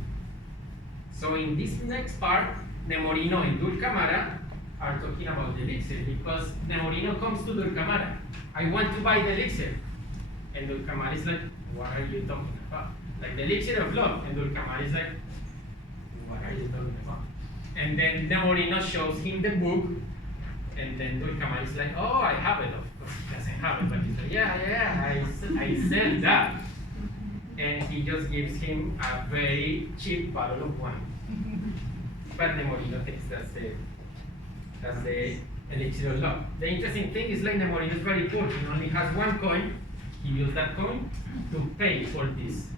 So in this next part, Nemorino and Dulcamara are talking about the elixir, because Nemorino comes to Dulcamara. I want to buy the elixir. And Dulcamara is like, what are you talking about? Like the elixir of love. And Dulcamara is like, what are you talking about? And then Nemorino shows him the book. And then Dulcamara is like, oh, I have it. Of course, he doesn't have it. But he's like, yeah, I said that. And he just gives him a very cheap bottle of wine. But Nemorino thinks that's the elixir of love. The interesting thing is like Nemorino is very poor. He only has one coin. He used that coin to pay for this.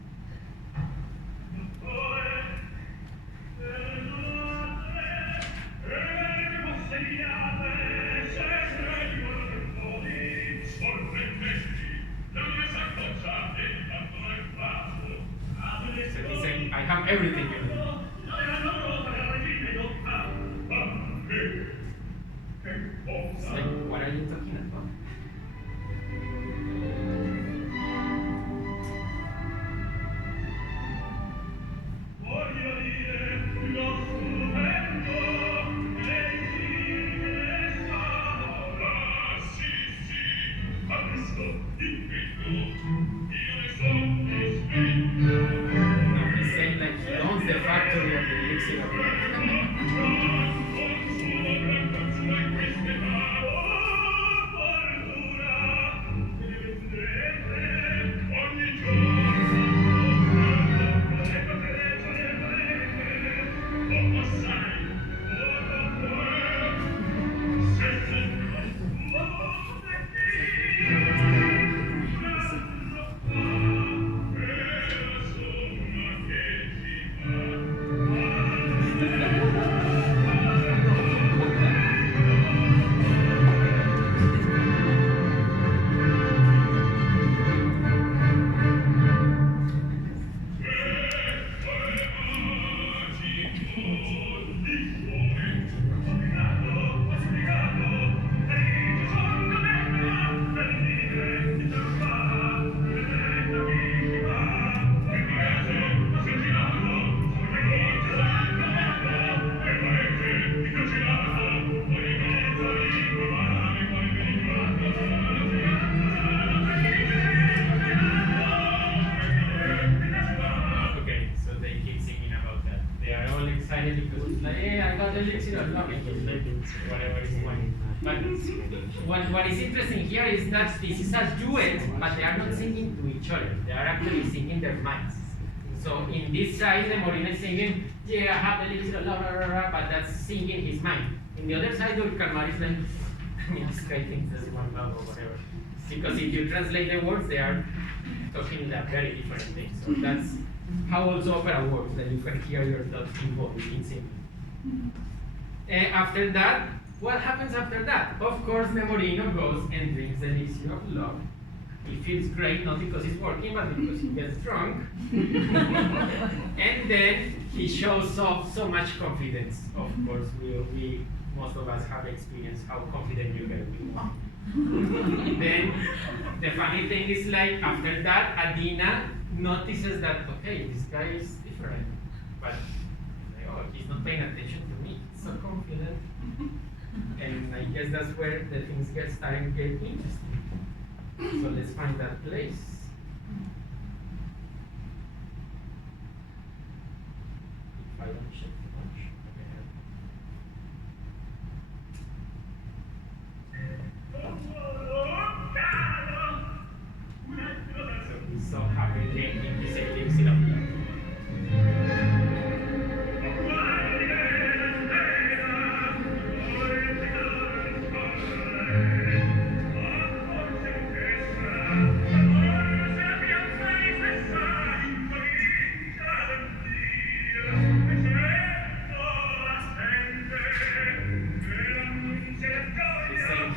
So he's saying, I have everything you need. It's like, what are you talking about? No, he's saying like he owns the factory of the elixir of love. What is interesting here is that this is a duet, but they are not singing to each other. They are actually singing their minds. So in this side, the Morena is singing, yeah, I have the little la la la la, but that's singing his mind. In the other side, Dulcamara is like, I mean, this guy thinks that's one love or whatever. Because if you translate the words, they are talking a very different thing. So that's how also opera works, that you can hear your thoughts involved in singing. After that, what happens after that? Of course, Nemorino goes and drinks the elixir of love. He feels great, not because he's working, but because he gets drunk. And then he shows off so much confidence. Of course, we most of us have experienced how confident you get with one. Then the funny thing is, like, after that, Adina notices that, okay, this guy is different. But like, oh, he's not paying attention to me. He's so confident. And I guess that's where the things starting to get interesting. So let's find that place. If I don't check too much. Okay. So he's so happy drinking his elixir of life.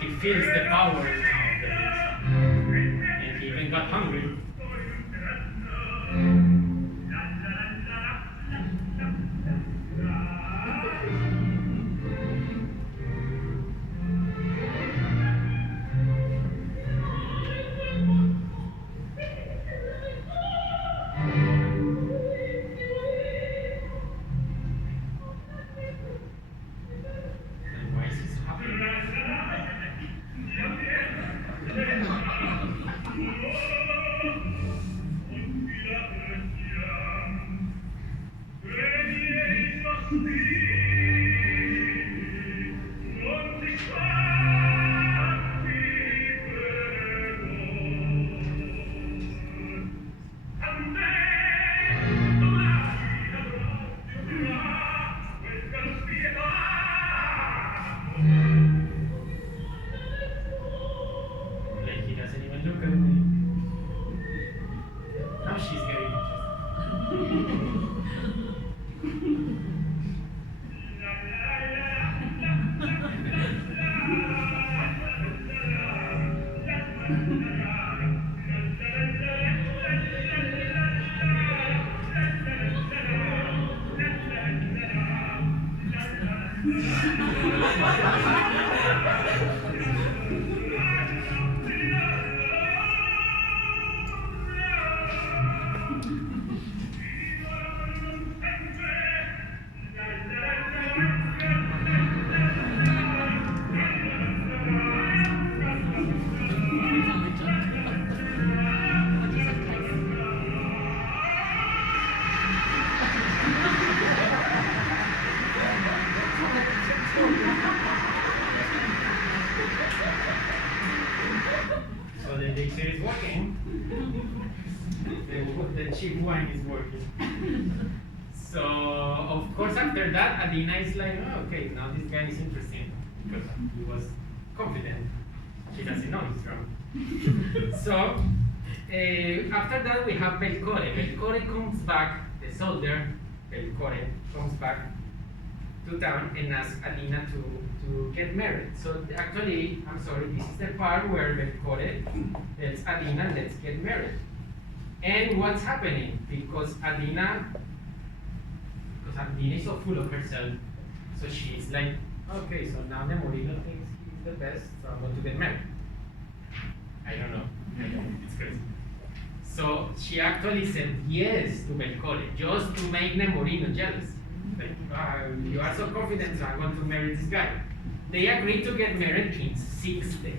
He feels the power now of the elixir. And he even got hungry. And why is he so happy? Like he doesn't even look at me. Now she's getting interested. So the elixir is working. The cheap wine is working. So of course after that Adina is like, oh, okay, now this guy is interesting because he was confident. She doesn't know he's drunk. So after that we have Belcore. Belcore comes back, the soldier, Belcore, comes back to town and asks Adina to get married. So actually, I'm sorry, this is the part where Belcore tells Adina, let's get married. And what's happening? Because Adina is so full of herself, so she's like, okay, so now Nemorino thinks he's the best, so I'm going to get married. I don't know, it's crazy. So she actually said yes to Belcore, just to make Nemorino jealous. Like, you are so confident, so I'm going to marry this guy. They agreed to get married in 6 days.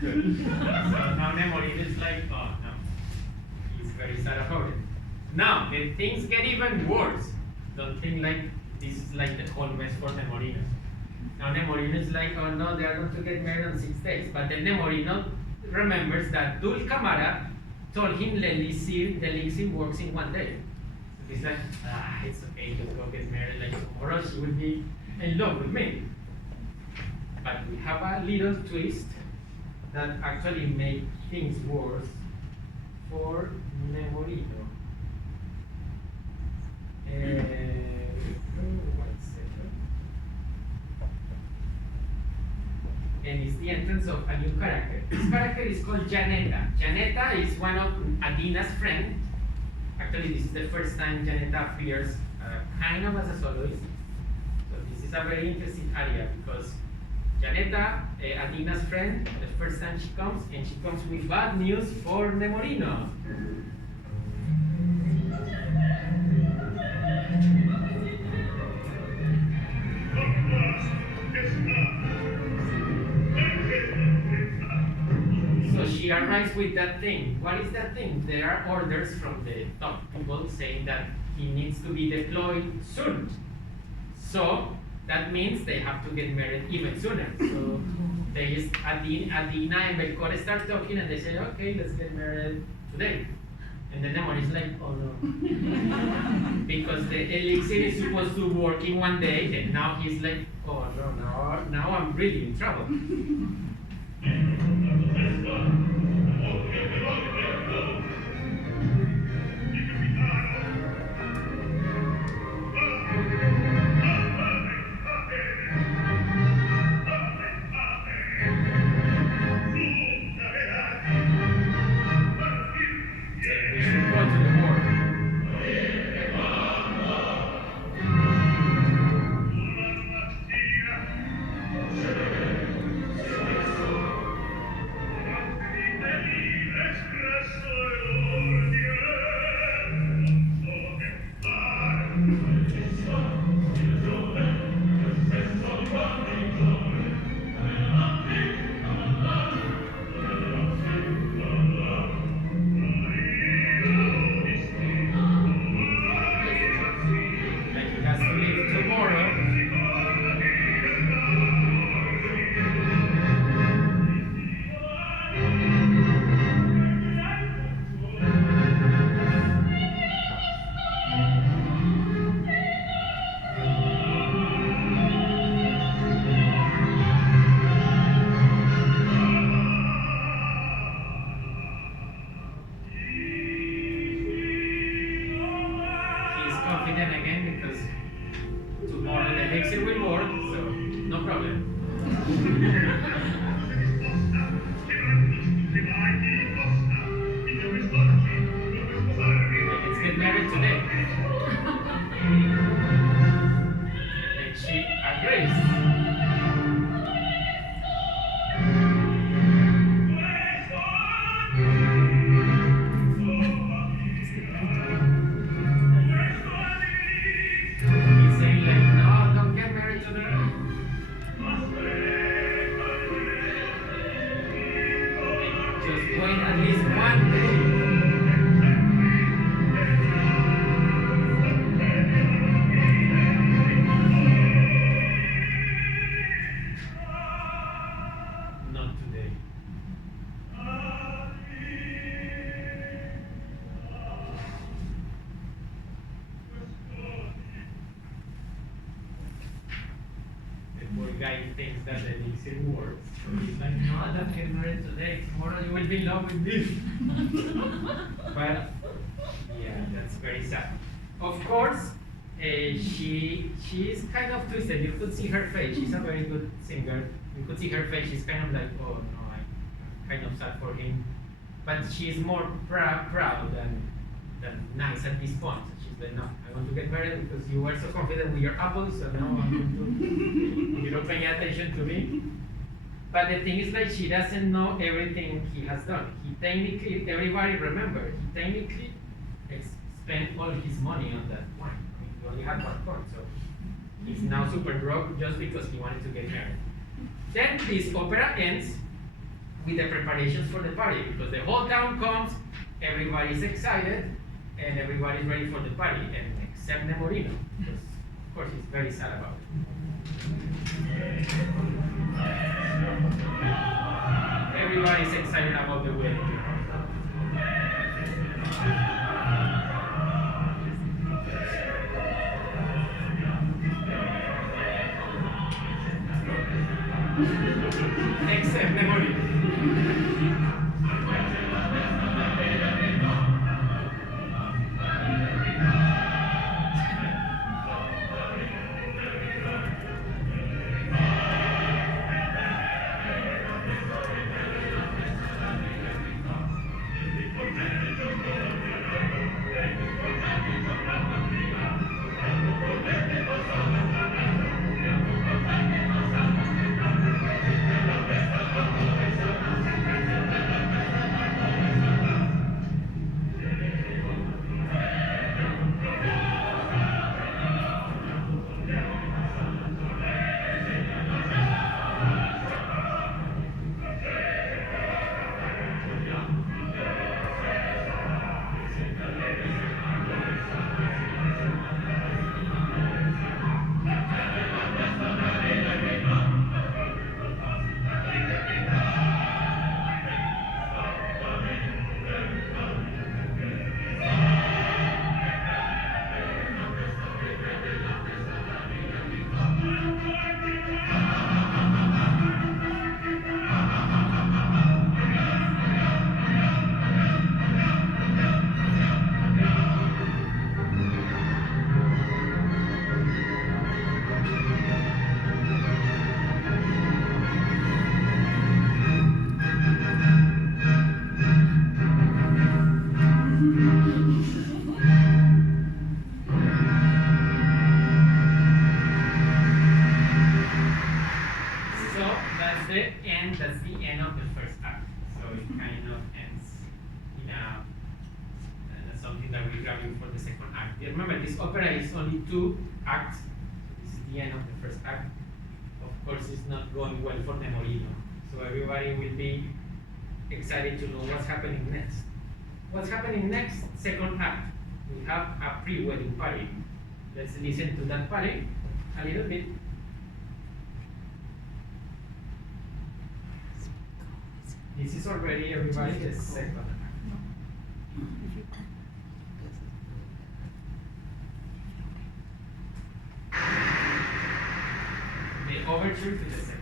Good. So now Nemorino is like, oh no, he's very sad about it. Now, the things get even worse. Don't think like this is like the whole mess for Nemorino. Now Nemorino is like, oh no, they are going to get married on 6 days. But then Nemorino remembers that Dul Camara told him the elixir works in 1 day. So he's like, it's okay, just go get married. Like tomorrow she will be in love with me. But we have a little twist that actually makes things worse for Nemorino. One second. And it's the entrance of a new character. This character is called Janetta. Janetta is one of Adina's friends. Actually, this is the first time Janetta appears kind of as a soloist. So this is a very interesting area because Janetta, Adina's friend, the first time she comes, and she comes with bad news for Nemorino. So she arrives with that thing. What is that thing? There are orders from the top people saying that he needs to be deployed soon. So that means they have to get married even sooner. So Adina and Belcore start talking and they say, okay, let's get married today. And then Nemorino is like, oh no. Because the elixir is supposed to work in 1 day, and now he's like, oh no, now I'm really in trouble. We should go to the war. Like he has to leave tomorrow. He's confident again because tomorrow the elixir will work, so no problem. Let's get married today. And she agrees. He's saying like, no, don't get married today. Just wait at least 1 day. Not today. The poor guy thinks that the elixir works. So he's like, no, don't get married today. Tomorrow you will be in love with me. But yeah, that's very sad. Of course, she is kind of twisted. You could see her face. She's a very good singer. You could see her face. She's kind of like, oh no, I'm kind of sad for him. But she's more proud than nice at this point. She's like, no, I want to get married because you were so confident with your apples, so now I'm going to, you don't pay attention to me. But the thing is that she doesn't know everything he has done. He technically, everybody remember, he technically spent all his money on that wine. I mean, he only had 1 coin, so he's now super broke just because he wanted to get married. Then this opera ends, with the preparations for the party, because the whole town comes, everybody's excited, and everybody's ready for the party, and except Nemorino, because of course he's very sad about it. Everybody's excited about the wedding. Except Nemorino. That's the end of the first act. So it kind of ends in something that we grab you for the second act. Remember, this opera is only 2 acts. So this is the end of the first act. Of course, it's not going well for Nemorino. So everybody will be excited to know what's happening next. What's happening next? Second act. We have a pre-wedding party. Let's listen to that party a little bit. This is already everybody the second act. The overture to the second.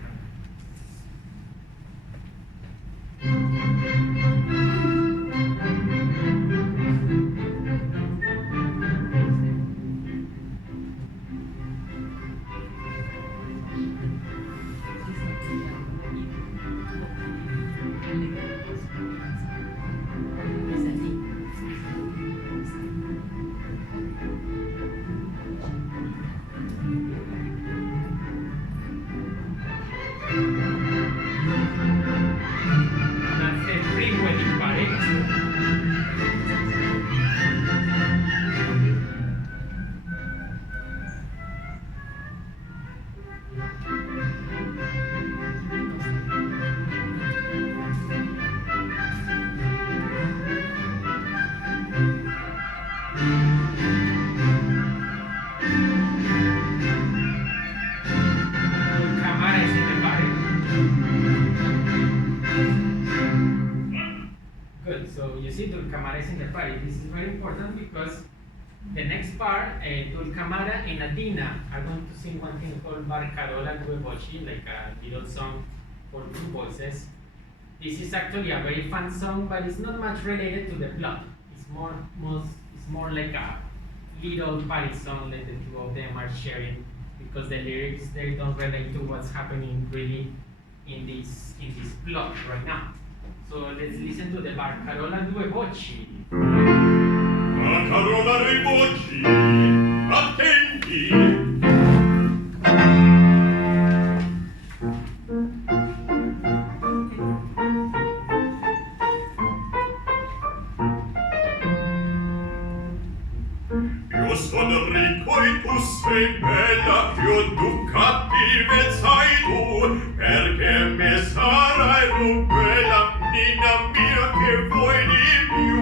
This is very important because the next part, Dulcamara and Adina are going to sing one thing called Barcarola Due Voci, like a little song for 2 voices. This is actually a very fun song, but it's not much related to the plot. It's more like a little party song that the 2 of them are sharing, because the lyrics they don't relate to what's happening really in this plot right now. So let's listen to the Barcarola Due Voci. Barcarola Due Voci, attenti! Io son ricco e tu sei bella, più tu cattivezza hai tu, perché me sarai rubella, nina mia, che vuoi di più?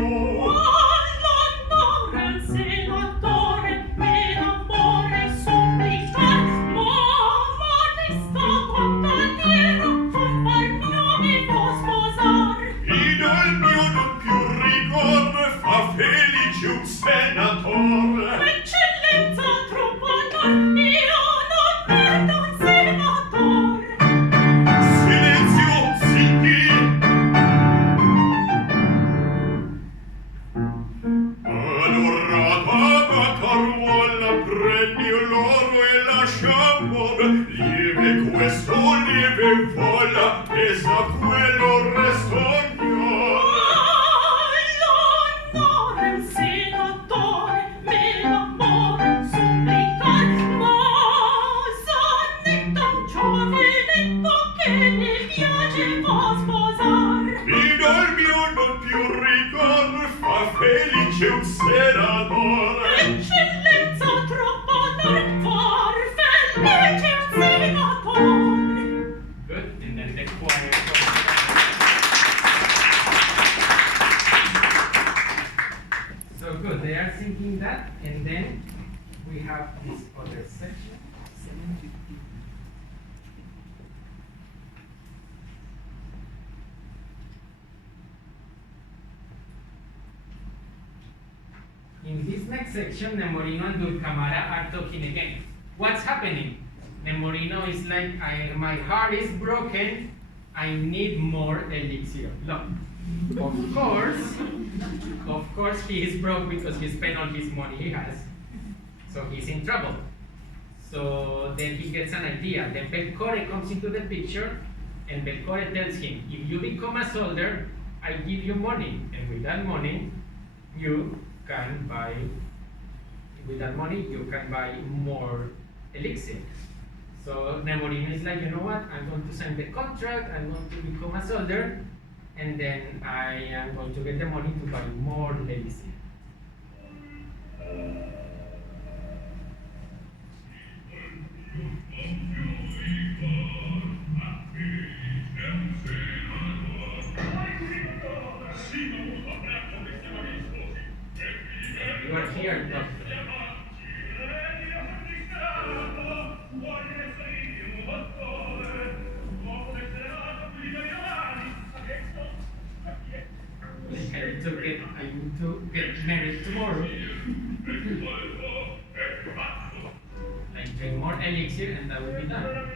All'onore, al senatore, per amore supplicar, modesta contadiero, compar mio mi può sposar. In al mio non più rigor, fa felice un senator. Eccellenza troppo onor, io non perdo un senator. Silenzio, zitti! Adorata Baccaruola, prendi l'oro e lascia amor, lieve questo, lieve vola, pesa quello resto ognor. All'onore, al senatore, me l'amore supplicar, sonetto un giovinetto che mi piace può sposar. In al mio non più rigor, fa felice un senatore. Eccellenza troppo onor, far felice un senator. Good. And then the choir. So good. They are singing that, and then we have this other section. 7:15. In this next section, Nemorino and Dulcamara are talking again. What's happening? Nemorino is like, my heart is broken, I need more elixir of love. Of course, he is broke because he spent all his money he has. So he's in trouble. So then he gets an idea. Then Belcore comes into the picture, and Belcore tells him, if you become a soldier, I give you money, and with that money, you can buy more elixir. So Nemorino is like, you know what, I'm going to sign the contract, I'm going to become a soldier, and then I am going to get the money to buy more elixir. You are here, doctor. I need to get married tomorrow. I drink more elixir and that will be done.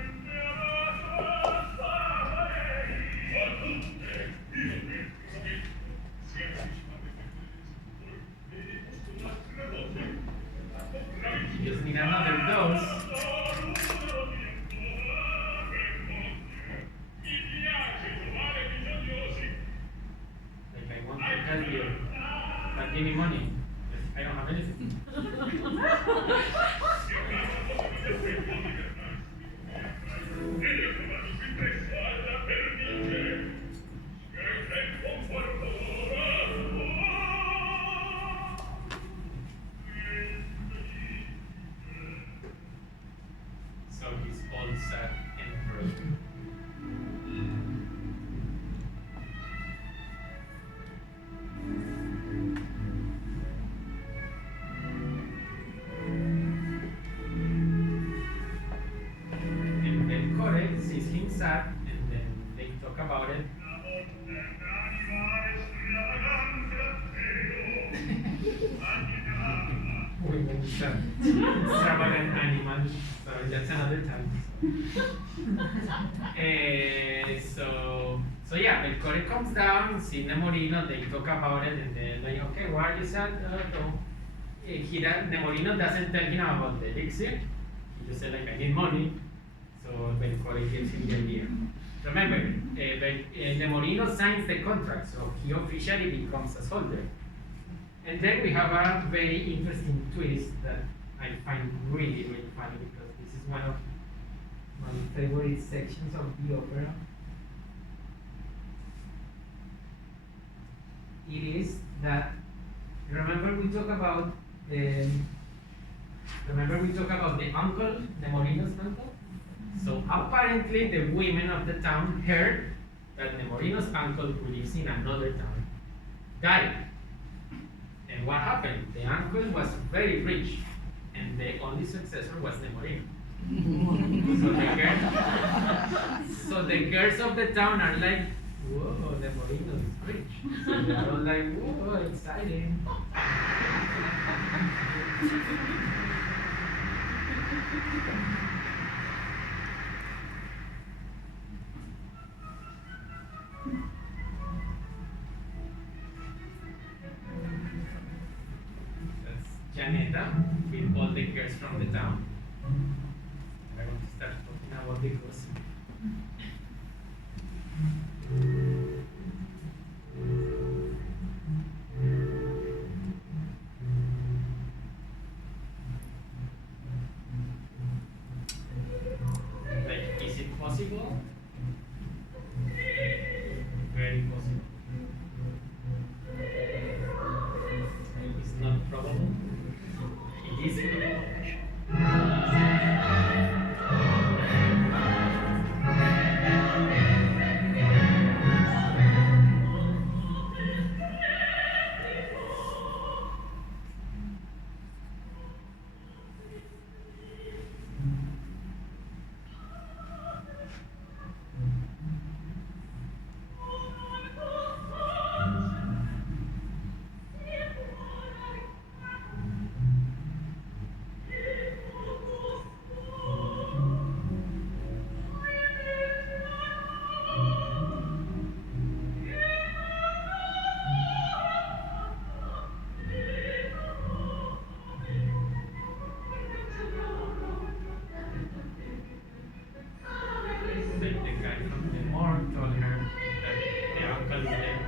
You just need another dose. Like I want to help you, but give me money. I don't have anything. So he's all sad and broken. And then Kore sees him sad, and then they talk about it. Women extravagant animals. Sorry, that's another time. So yeah, Belcore comes down, sees Nemorino, they talk about it, and they're like, okay, why are you sad? No. Nemorino doesn't tell him about the elixir. He just said, like, I need money. So Belcore gives him the idea. Remember, Nemorino signs the contract, so he officially becomes a soldier. And then we have a very interesting twist that I find really, really funny, because this is one of my favorite sections of the opera. It is that, remember we talked about Remember we talked about the uncle, Nemorino's uncle? So apparently the women of the town heard that Nemorino's uncle, who lives in another town, died. And what happened? The uncle was very rich, and the only successor was Nemorino. So the girls of the town are like, whoa, Nemorino is rich. So they're all like, whoa, exciting. That's Janetta with all the girls from the town. I'm going to start talking about the gossip. Like, is it possible? Very possible. It's not probable. It is probable. Like the guy from the morgue told her that the uncle is dead.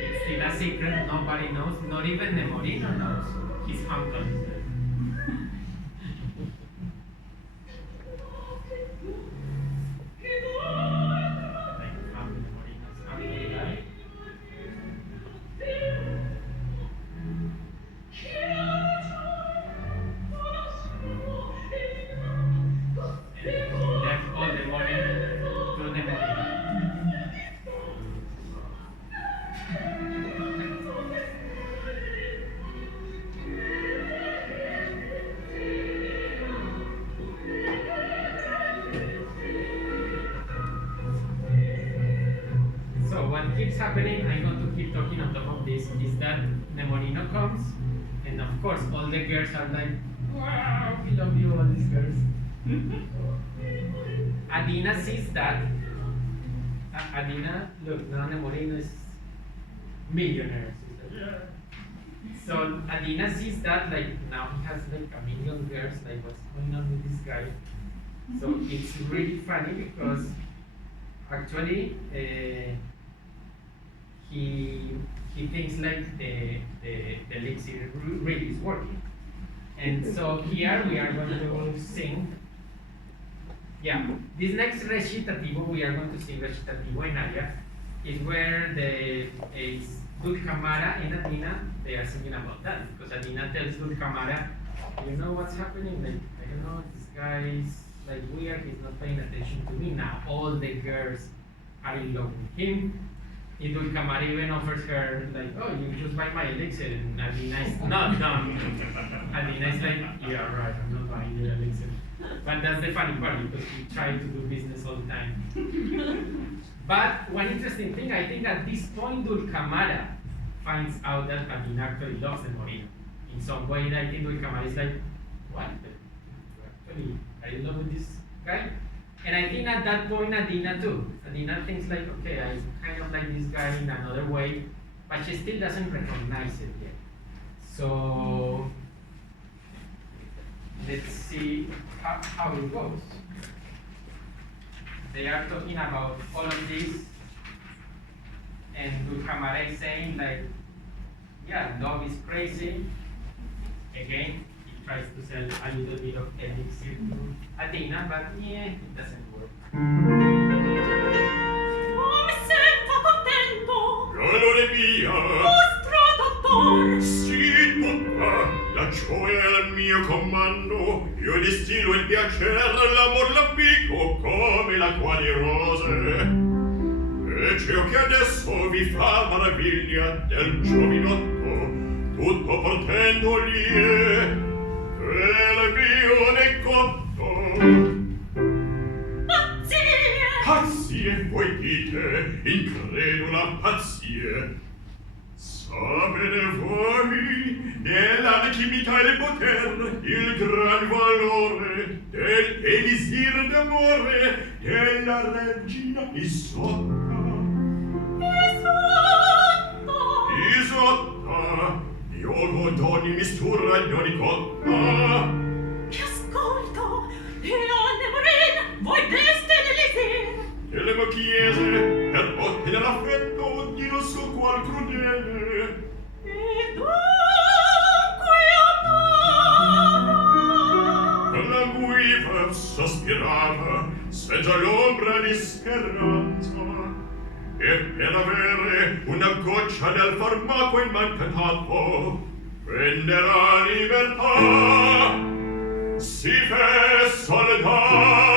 It's still a secret, nobody knows, not even Nemorino knows. His uncle is dead. Like how Nemorino's uncle died. And he left all the money to Nemorino. So what keeps happening, I'm going to keep talking on top of this, is that Nemorino comes, and of course all the girls are like, wow, we love you, all these girls. Adina sees that. Adina, look, now Nemorino is millionaire. She's like, yeah. So Adina sees that, like, now he has like 1 million girls, like, what's going on with this guy? So it's really funny because actually he thinks like the elixir really is working. And so here we are going to sing. Yeah, this next recitativo, we are going to sing recitativo en aria, is where it's Dulcamara and Adina, they are singing about that. Because Adina tells Dulcamara, you know what's happening? Like, I don't know, this guy is like weird, he's not paying attention to me. Now all the girls are in love with him. And Dulcamara even offers her, like, oh, you just buy my elixir. And Adina is not done. Adina is like, yeah, right, I'm not buying your elixir. But that's the funny part because we try to do business all the time. But one interesting thing, I think at this point Dulcamara finds out that Adina actually loves Nemorino. In some way, I think Dulcamara is like, what? Actually, are you in love with this guy? And I think at that point Adina too. Adina thinks like, okay, I kind of like this guy in another way, but she still doesn't recognize it yet. So let's see how it goes. They are talking about all of this, and Dulcamara is saying like, yeah, love is crazy. Again, he tries to sell a little bit of elixir to Adina, but yeah, it doesn't work. Oh, mi sento contento, Dolore mio, mostro dottor, sì, papà, la gioia è il mio mio comando, io distillo il piacer, l'amor l'appico come l'acqua di rose. E ciò che adesso vi fa maraviglia del giovinotto, tutto portendo lie, del mio decotto. Pazzie, voi dite, incredula pazzie. Sapete voi dell'alchimità e del poter, il gran valore del elisir d'amore della regina Isotta. Isotta, io d'ogni mistura e d'ogni cotta. Ti ascolto, e onne morin, voi deste l'elisir. E le mie chiese, per ottenere l'affetto di non so qual crudele. E dunque amava. La guiva sospirava, senza l'ombra di speranza. E per avere una goccia del farmaco immancato, prenderà libertà, si fe soldato.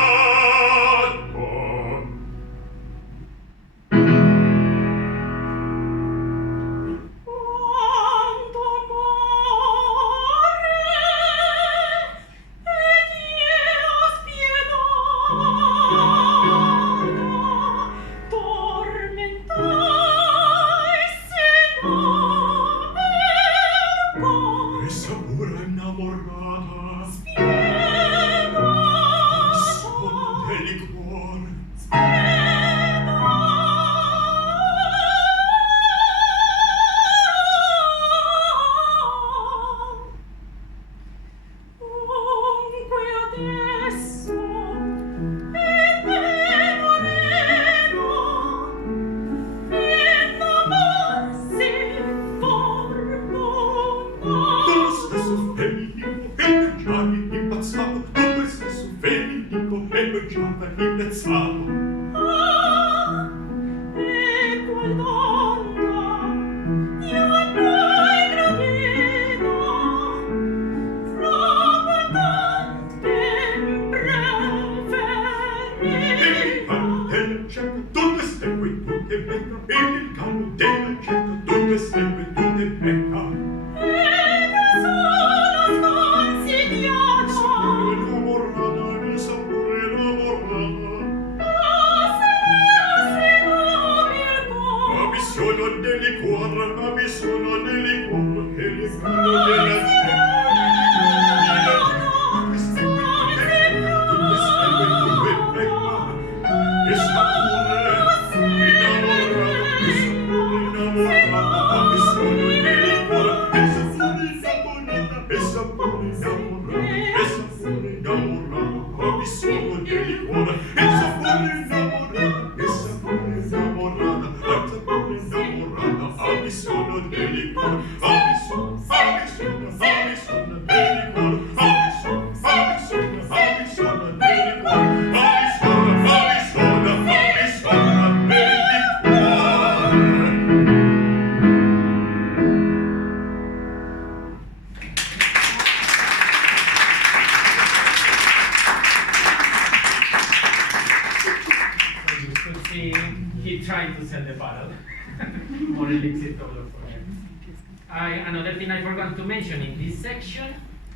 Another thing I forgot to mention in this section,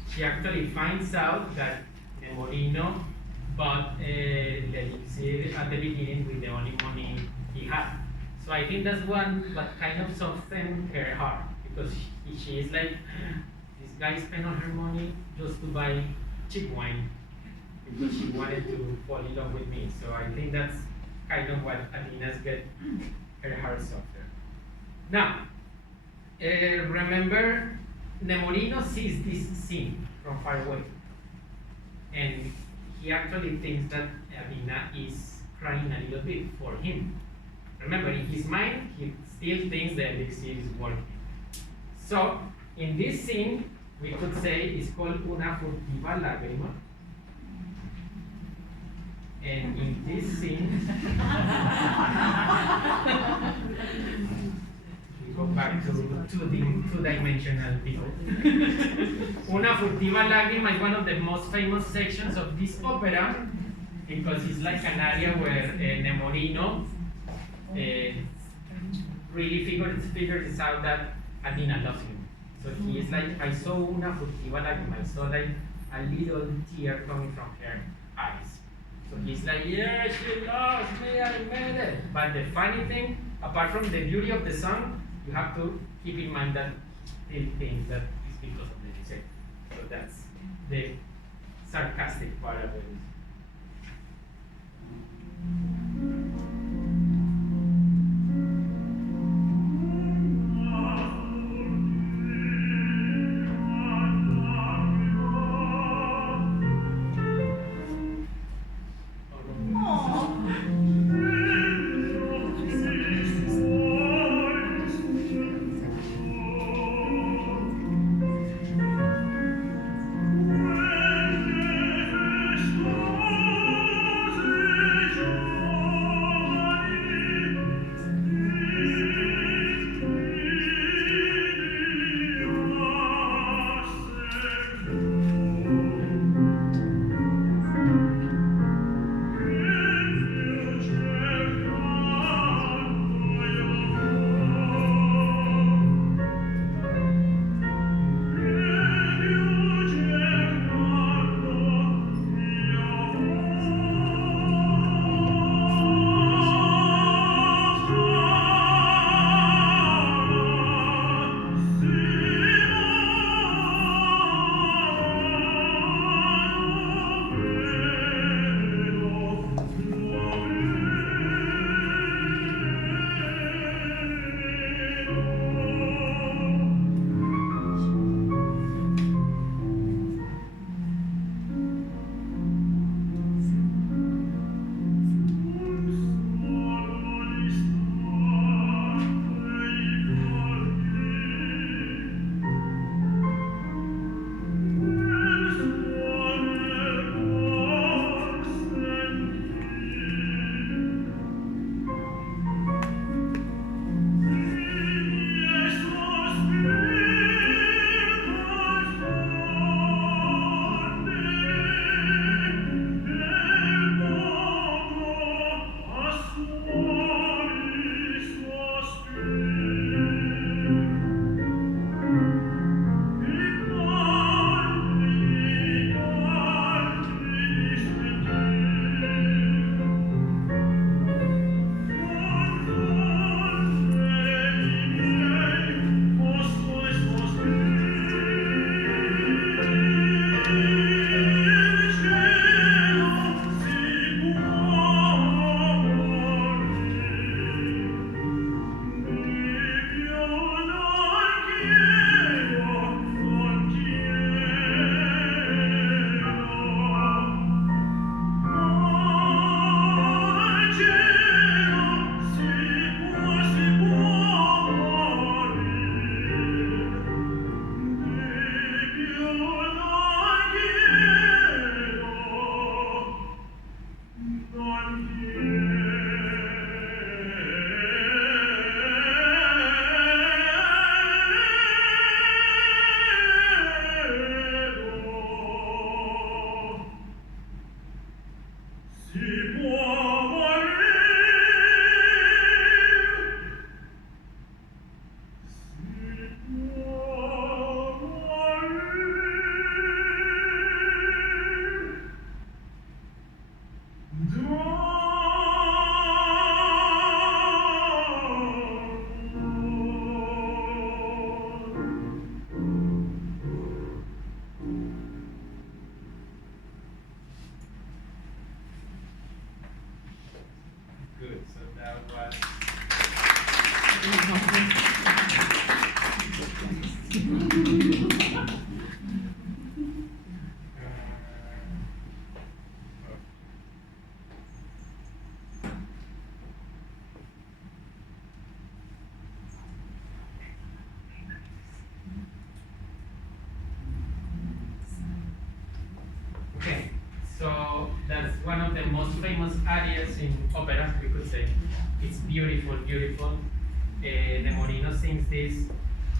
she actually finds out that Nemorino bought the elixir at the beginning with the only money he had. So I think that's one what kind of softened her heart, because she is like, this guy spent all her money just to buy cheap wine because she wanted to fall in love with me. So I think that's kind of what Athena's get her heart softer. Now, remember, Nemorino sees this scene from far away, and he actually thinks that Athena is crying a little bit for him. Remember, in his mind, he still thinks the elixir is working. So, in this scene, we could say it's called una furtiva lágrima. And in this scene, go back to two-dimensional people. Una furtiva lágrima is one of the most famous sections of this opera because it's like an area where Nemorino really figures out that Adina loves him. So he is like, I saw una furtiva lágrima, I saw like a little tear coming from her eyes. So he's like, yeah, she loves me, I made it. But the funny thing, apart from the beauty of the song, you have to keep in mind that he thinks that it's because of the music. So that's the sarcastic part of it. So that's one of the most famous arias in operas, we could say. It's beautiful, beautiful. the Morino sings this.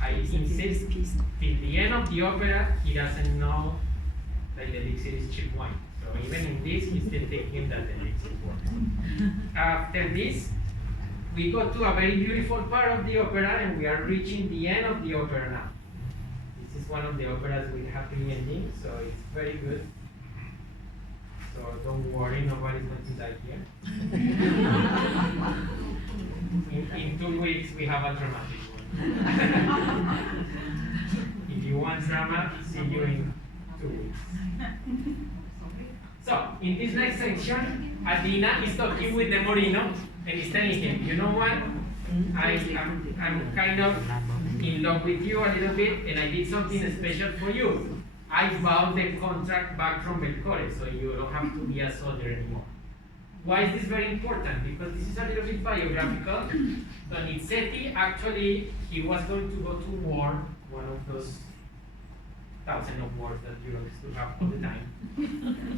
I insist till the end of the opera, he doesn't know that the elixir is cheap wine. So even in this, he's still thinking that the elixir works. After this, we go to a very beautiful part of the opera, and we are reaching the end of the opera now. This is one of the operas with happy ending, so it's very good. So don't worry, nobody's going to die here. In 2 weeks, we have a dramatic one. If you want drama, see you in 2 weeks. So, in this next section, Adina is talking with the Morino and is telling him, you know what? I'm kind of in love with you a little bit, and I did something special for you. I bought the contract back from Belcore, so you don't have to be a soldier anymore. Why is this very important? Because this is a little bit biographical. Donizetti, actually, he was going to go to war, one of those thousands of wars that Europe used to have all the time.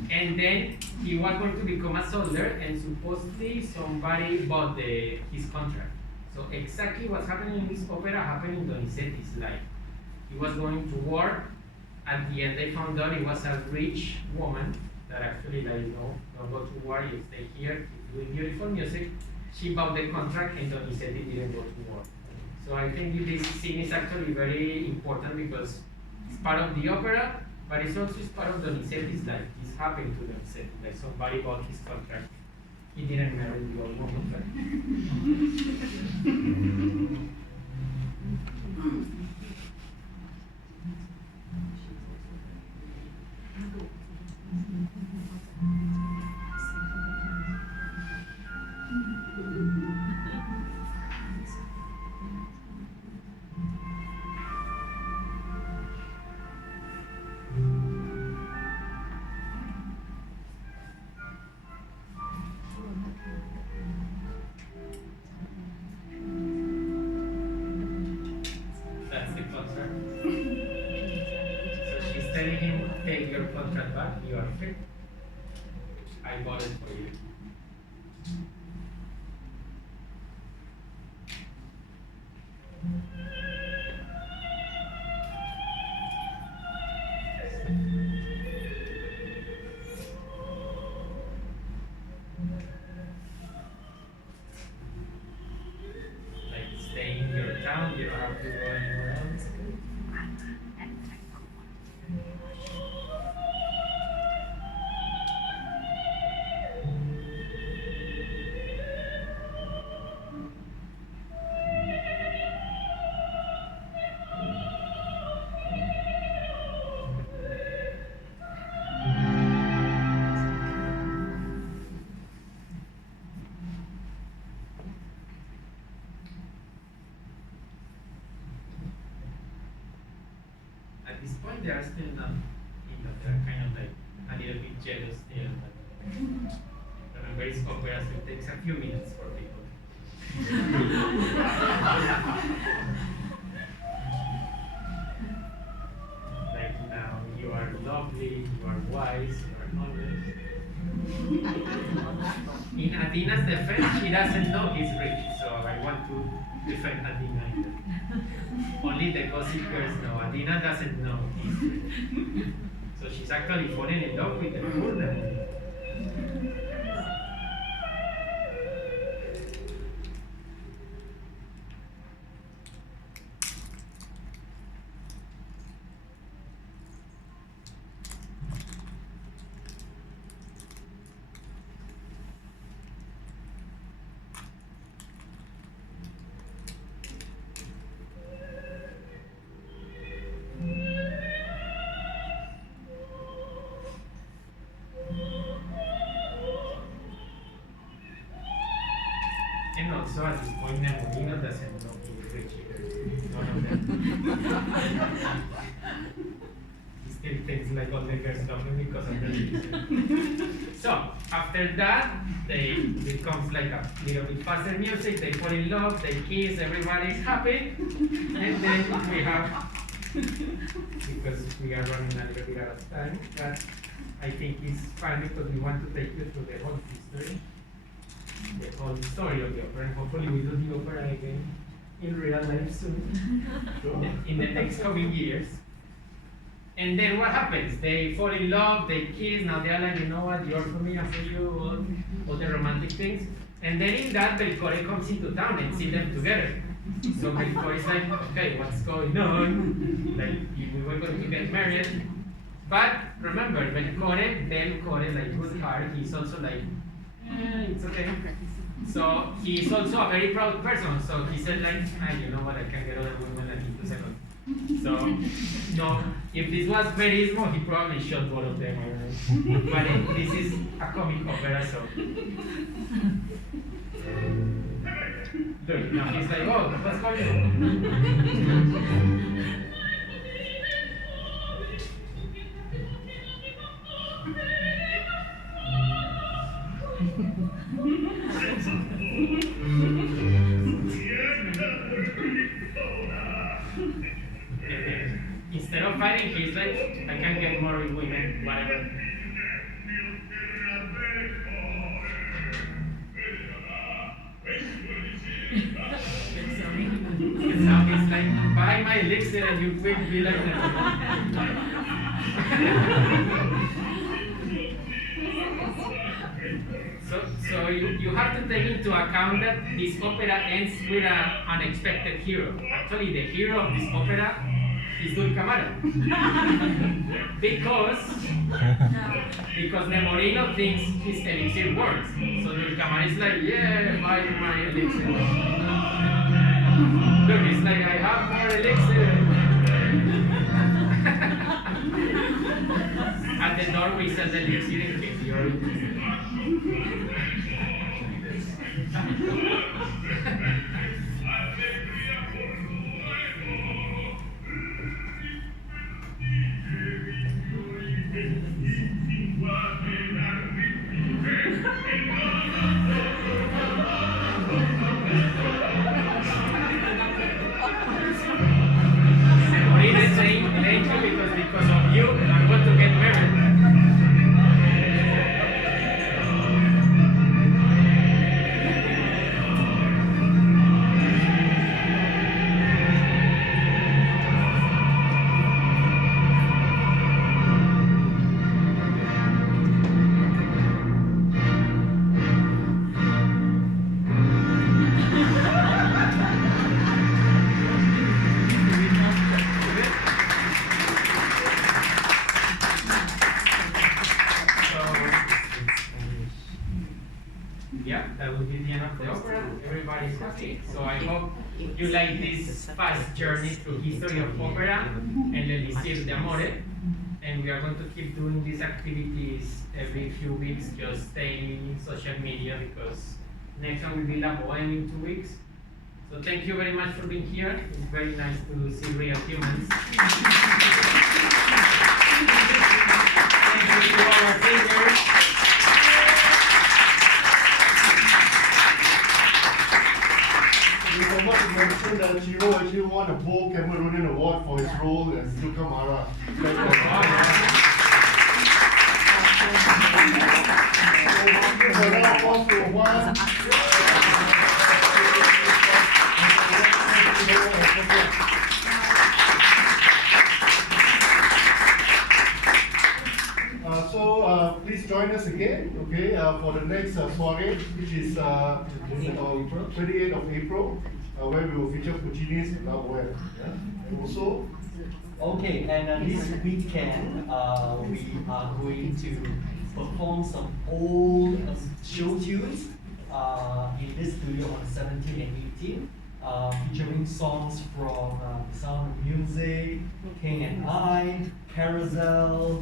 And then he was going to become a soldier, and supposedly somebody bought his contract. So exactly what's happening in this opera happened in Donizetti's life. He was going to war. At the end, they found out it was a rich woman that actually, like, no, don't go to war, you stay here, keep doing beautiful music. She bought the contract, and Donizetti didn't go to war. So I think this scene is actually very important because it's part of the opera, but it's also part of Donizetti's life. This happened to Donizetti, like somebody bought his contract. He didn't marry the old woman, but that's the contract. So she's telling him, take your contract back, you are free. I bought it for you. Like, stay in your town, you don't have to go anywhere else. At this point, they are still not, they're kind of like a little bit jealous still. But remember, it's opera, so it takes a few minutes for people. Like now, you are lovely, you are wise, you are honest. In Adina's defense, she doesn't know he's rich, so I want to defend Adina. Only the gossip girls know. Adina doesn't know he's rich. So she's actually falling in love with the poor man. And also at this point, Nemolino doesn't know he's rich either. None of them. He still thinks like all the girls love him because of the reason. So, after that, it becomes like a little bit faster music, they fall in love, they kiss, everybody's happy. And then we have, because we are running a little bit out of time, but I think it's fine because we want to take you through the whole history. The whole story of the opera, and hopefully we do the opera again in real life soon, in the next coming years. And then what happens? They fall in love, they kiss, now they're like, you know what, you're for me, I'm for you, all the romantic things. And then in that, Belcore comes into town and see them together. So Belcore is like, okay, what's going on? Like, we were going to get married. But remember, Belcore, like good heart, he's also like, it's okay. So he's also a very proud person. So he said like, you know what, I can get other women like in 2 seconds. So, no, if this was Verismo, he probably shot both of them. But this is a comic opera, so. Look, now he's like, oh, what's going on? Instead of fighting, he's like, I can get more women, whatever. It's like, buy my elixir and you will be like that. So you have to take into account that this opera ends with an unexpected hero. Actually, the hero of this opera is Dulcamara. because Nemorino thinks his elixir works. So Dulcamara is like, yeah, buy my elixir. Look, it's like, I have more elixir. At the door we sell the elixir in case you're interested. Marina is saying, thank you because of you, I'm going to get married. Yeah, that will be the end of the opera. Everybody's happy. So I hope you like this fast journey through history of opera and l'Elisir d'Amore. And we are going to keep doing these activities every few weeks. Just stay in social media because next one will be La Bohème in 2 weeks. So thank you very much for being here. It's very nice to see real humans. Thank you to our singers. We forgot to mention that Chiro actually won a Bow Cameroonian Award for his role as Dulcamara. So, now on to Juan. Please join us again, okay, for the next soiree, which is 28th of April, where we will feature Puccini's La Bohème. Yeah? And also, Okay, and this weekend we are going to perform some old show tunes in this studio on 17 and 18, featuring songs from Sound of Music, King and I, Carousel,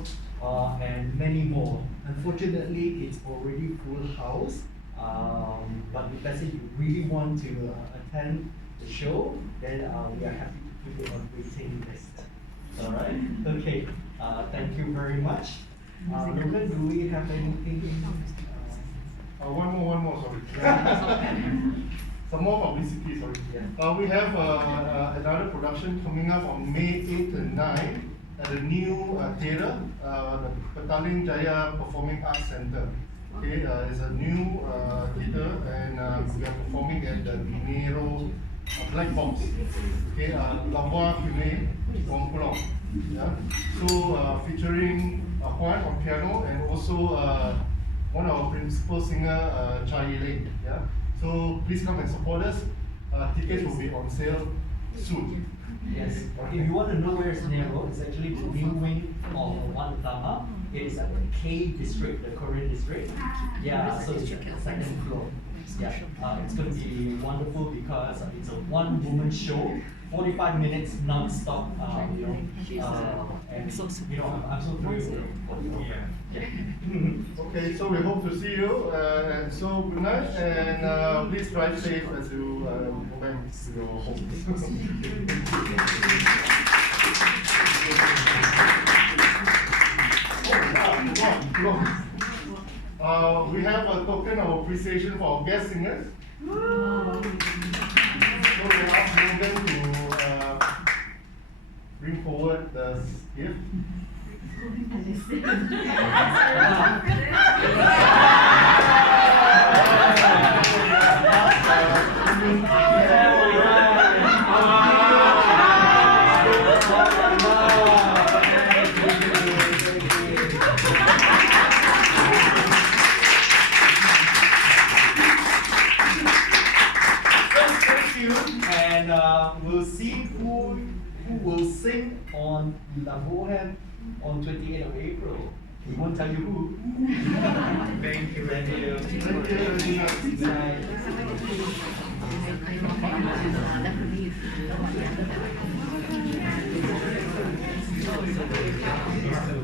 and many more. Unfortunately, it's already full house, but if let's say you really want to attend the show, then we are happy to put you on waiting list. All right. Okay. Thank you very much. Logan, do we have anything? one more, sorry. Some more publicity, sorry. Yeah. We have another production coming up on May 8th and 9th at the new theatre, the Petaling Jaya Performing Arts Center. Okay, it's a new theatre, and we are performing at the Dinero black box. Okay, La Voix Fumée from Pulau. Yeah. So featuring Juan on piano and also one of our principal singer, Chai Ling. Yeah. So please come and support us. Tickets will be on sale soon. Yes. If you want to know where it's near, it's actually the new wing of One Utama. It is at the K district, the Korean district. Yeah, so it's at the second floor. Yeah, it's going to be wonderful because it's a one-woman show, 45 minutes non-stop. And I'm so thrilled. Okay, so we hope to see you. And so good night, and please drive safe as you go back to your homes. We have a token of appreciation for our guest singers. So we ask Logan to bring forward the gift. And we'll see who will sing on La Bohème on 28th of April. We won't tell you who. Thank you. Thank you. Thank you.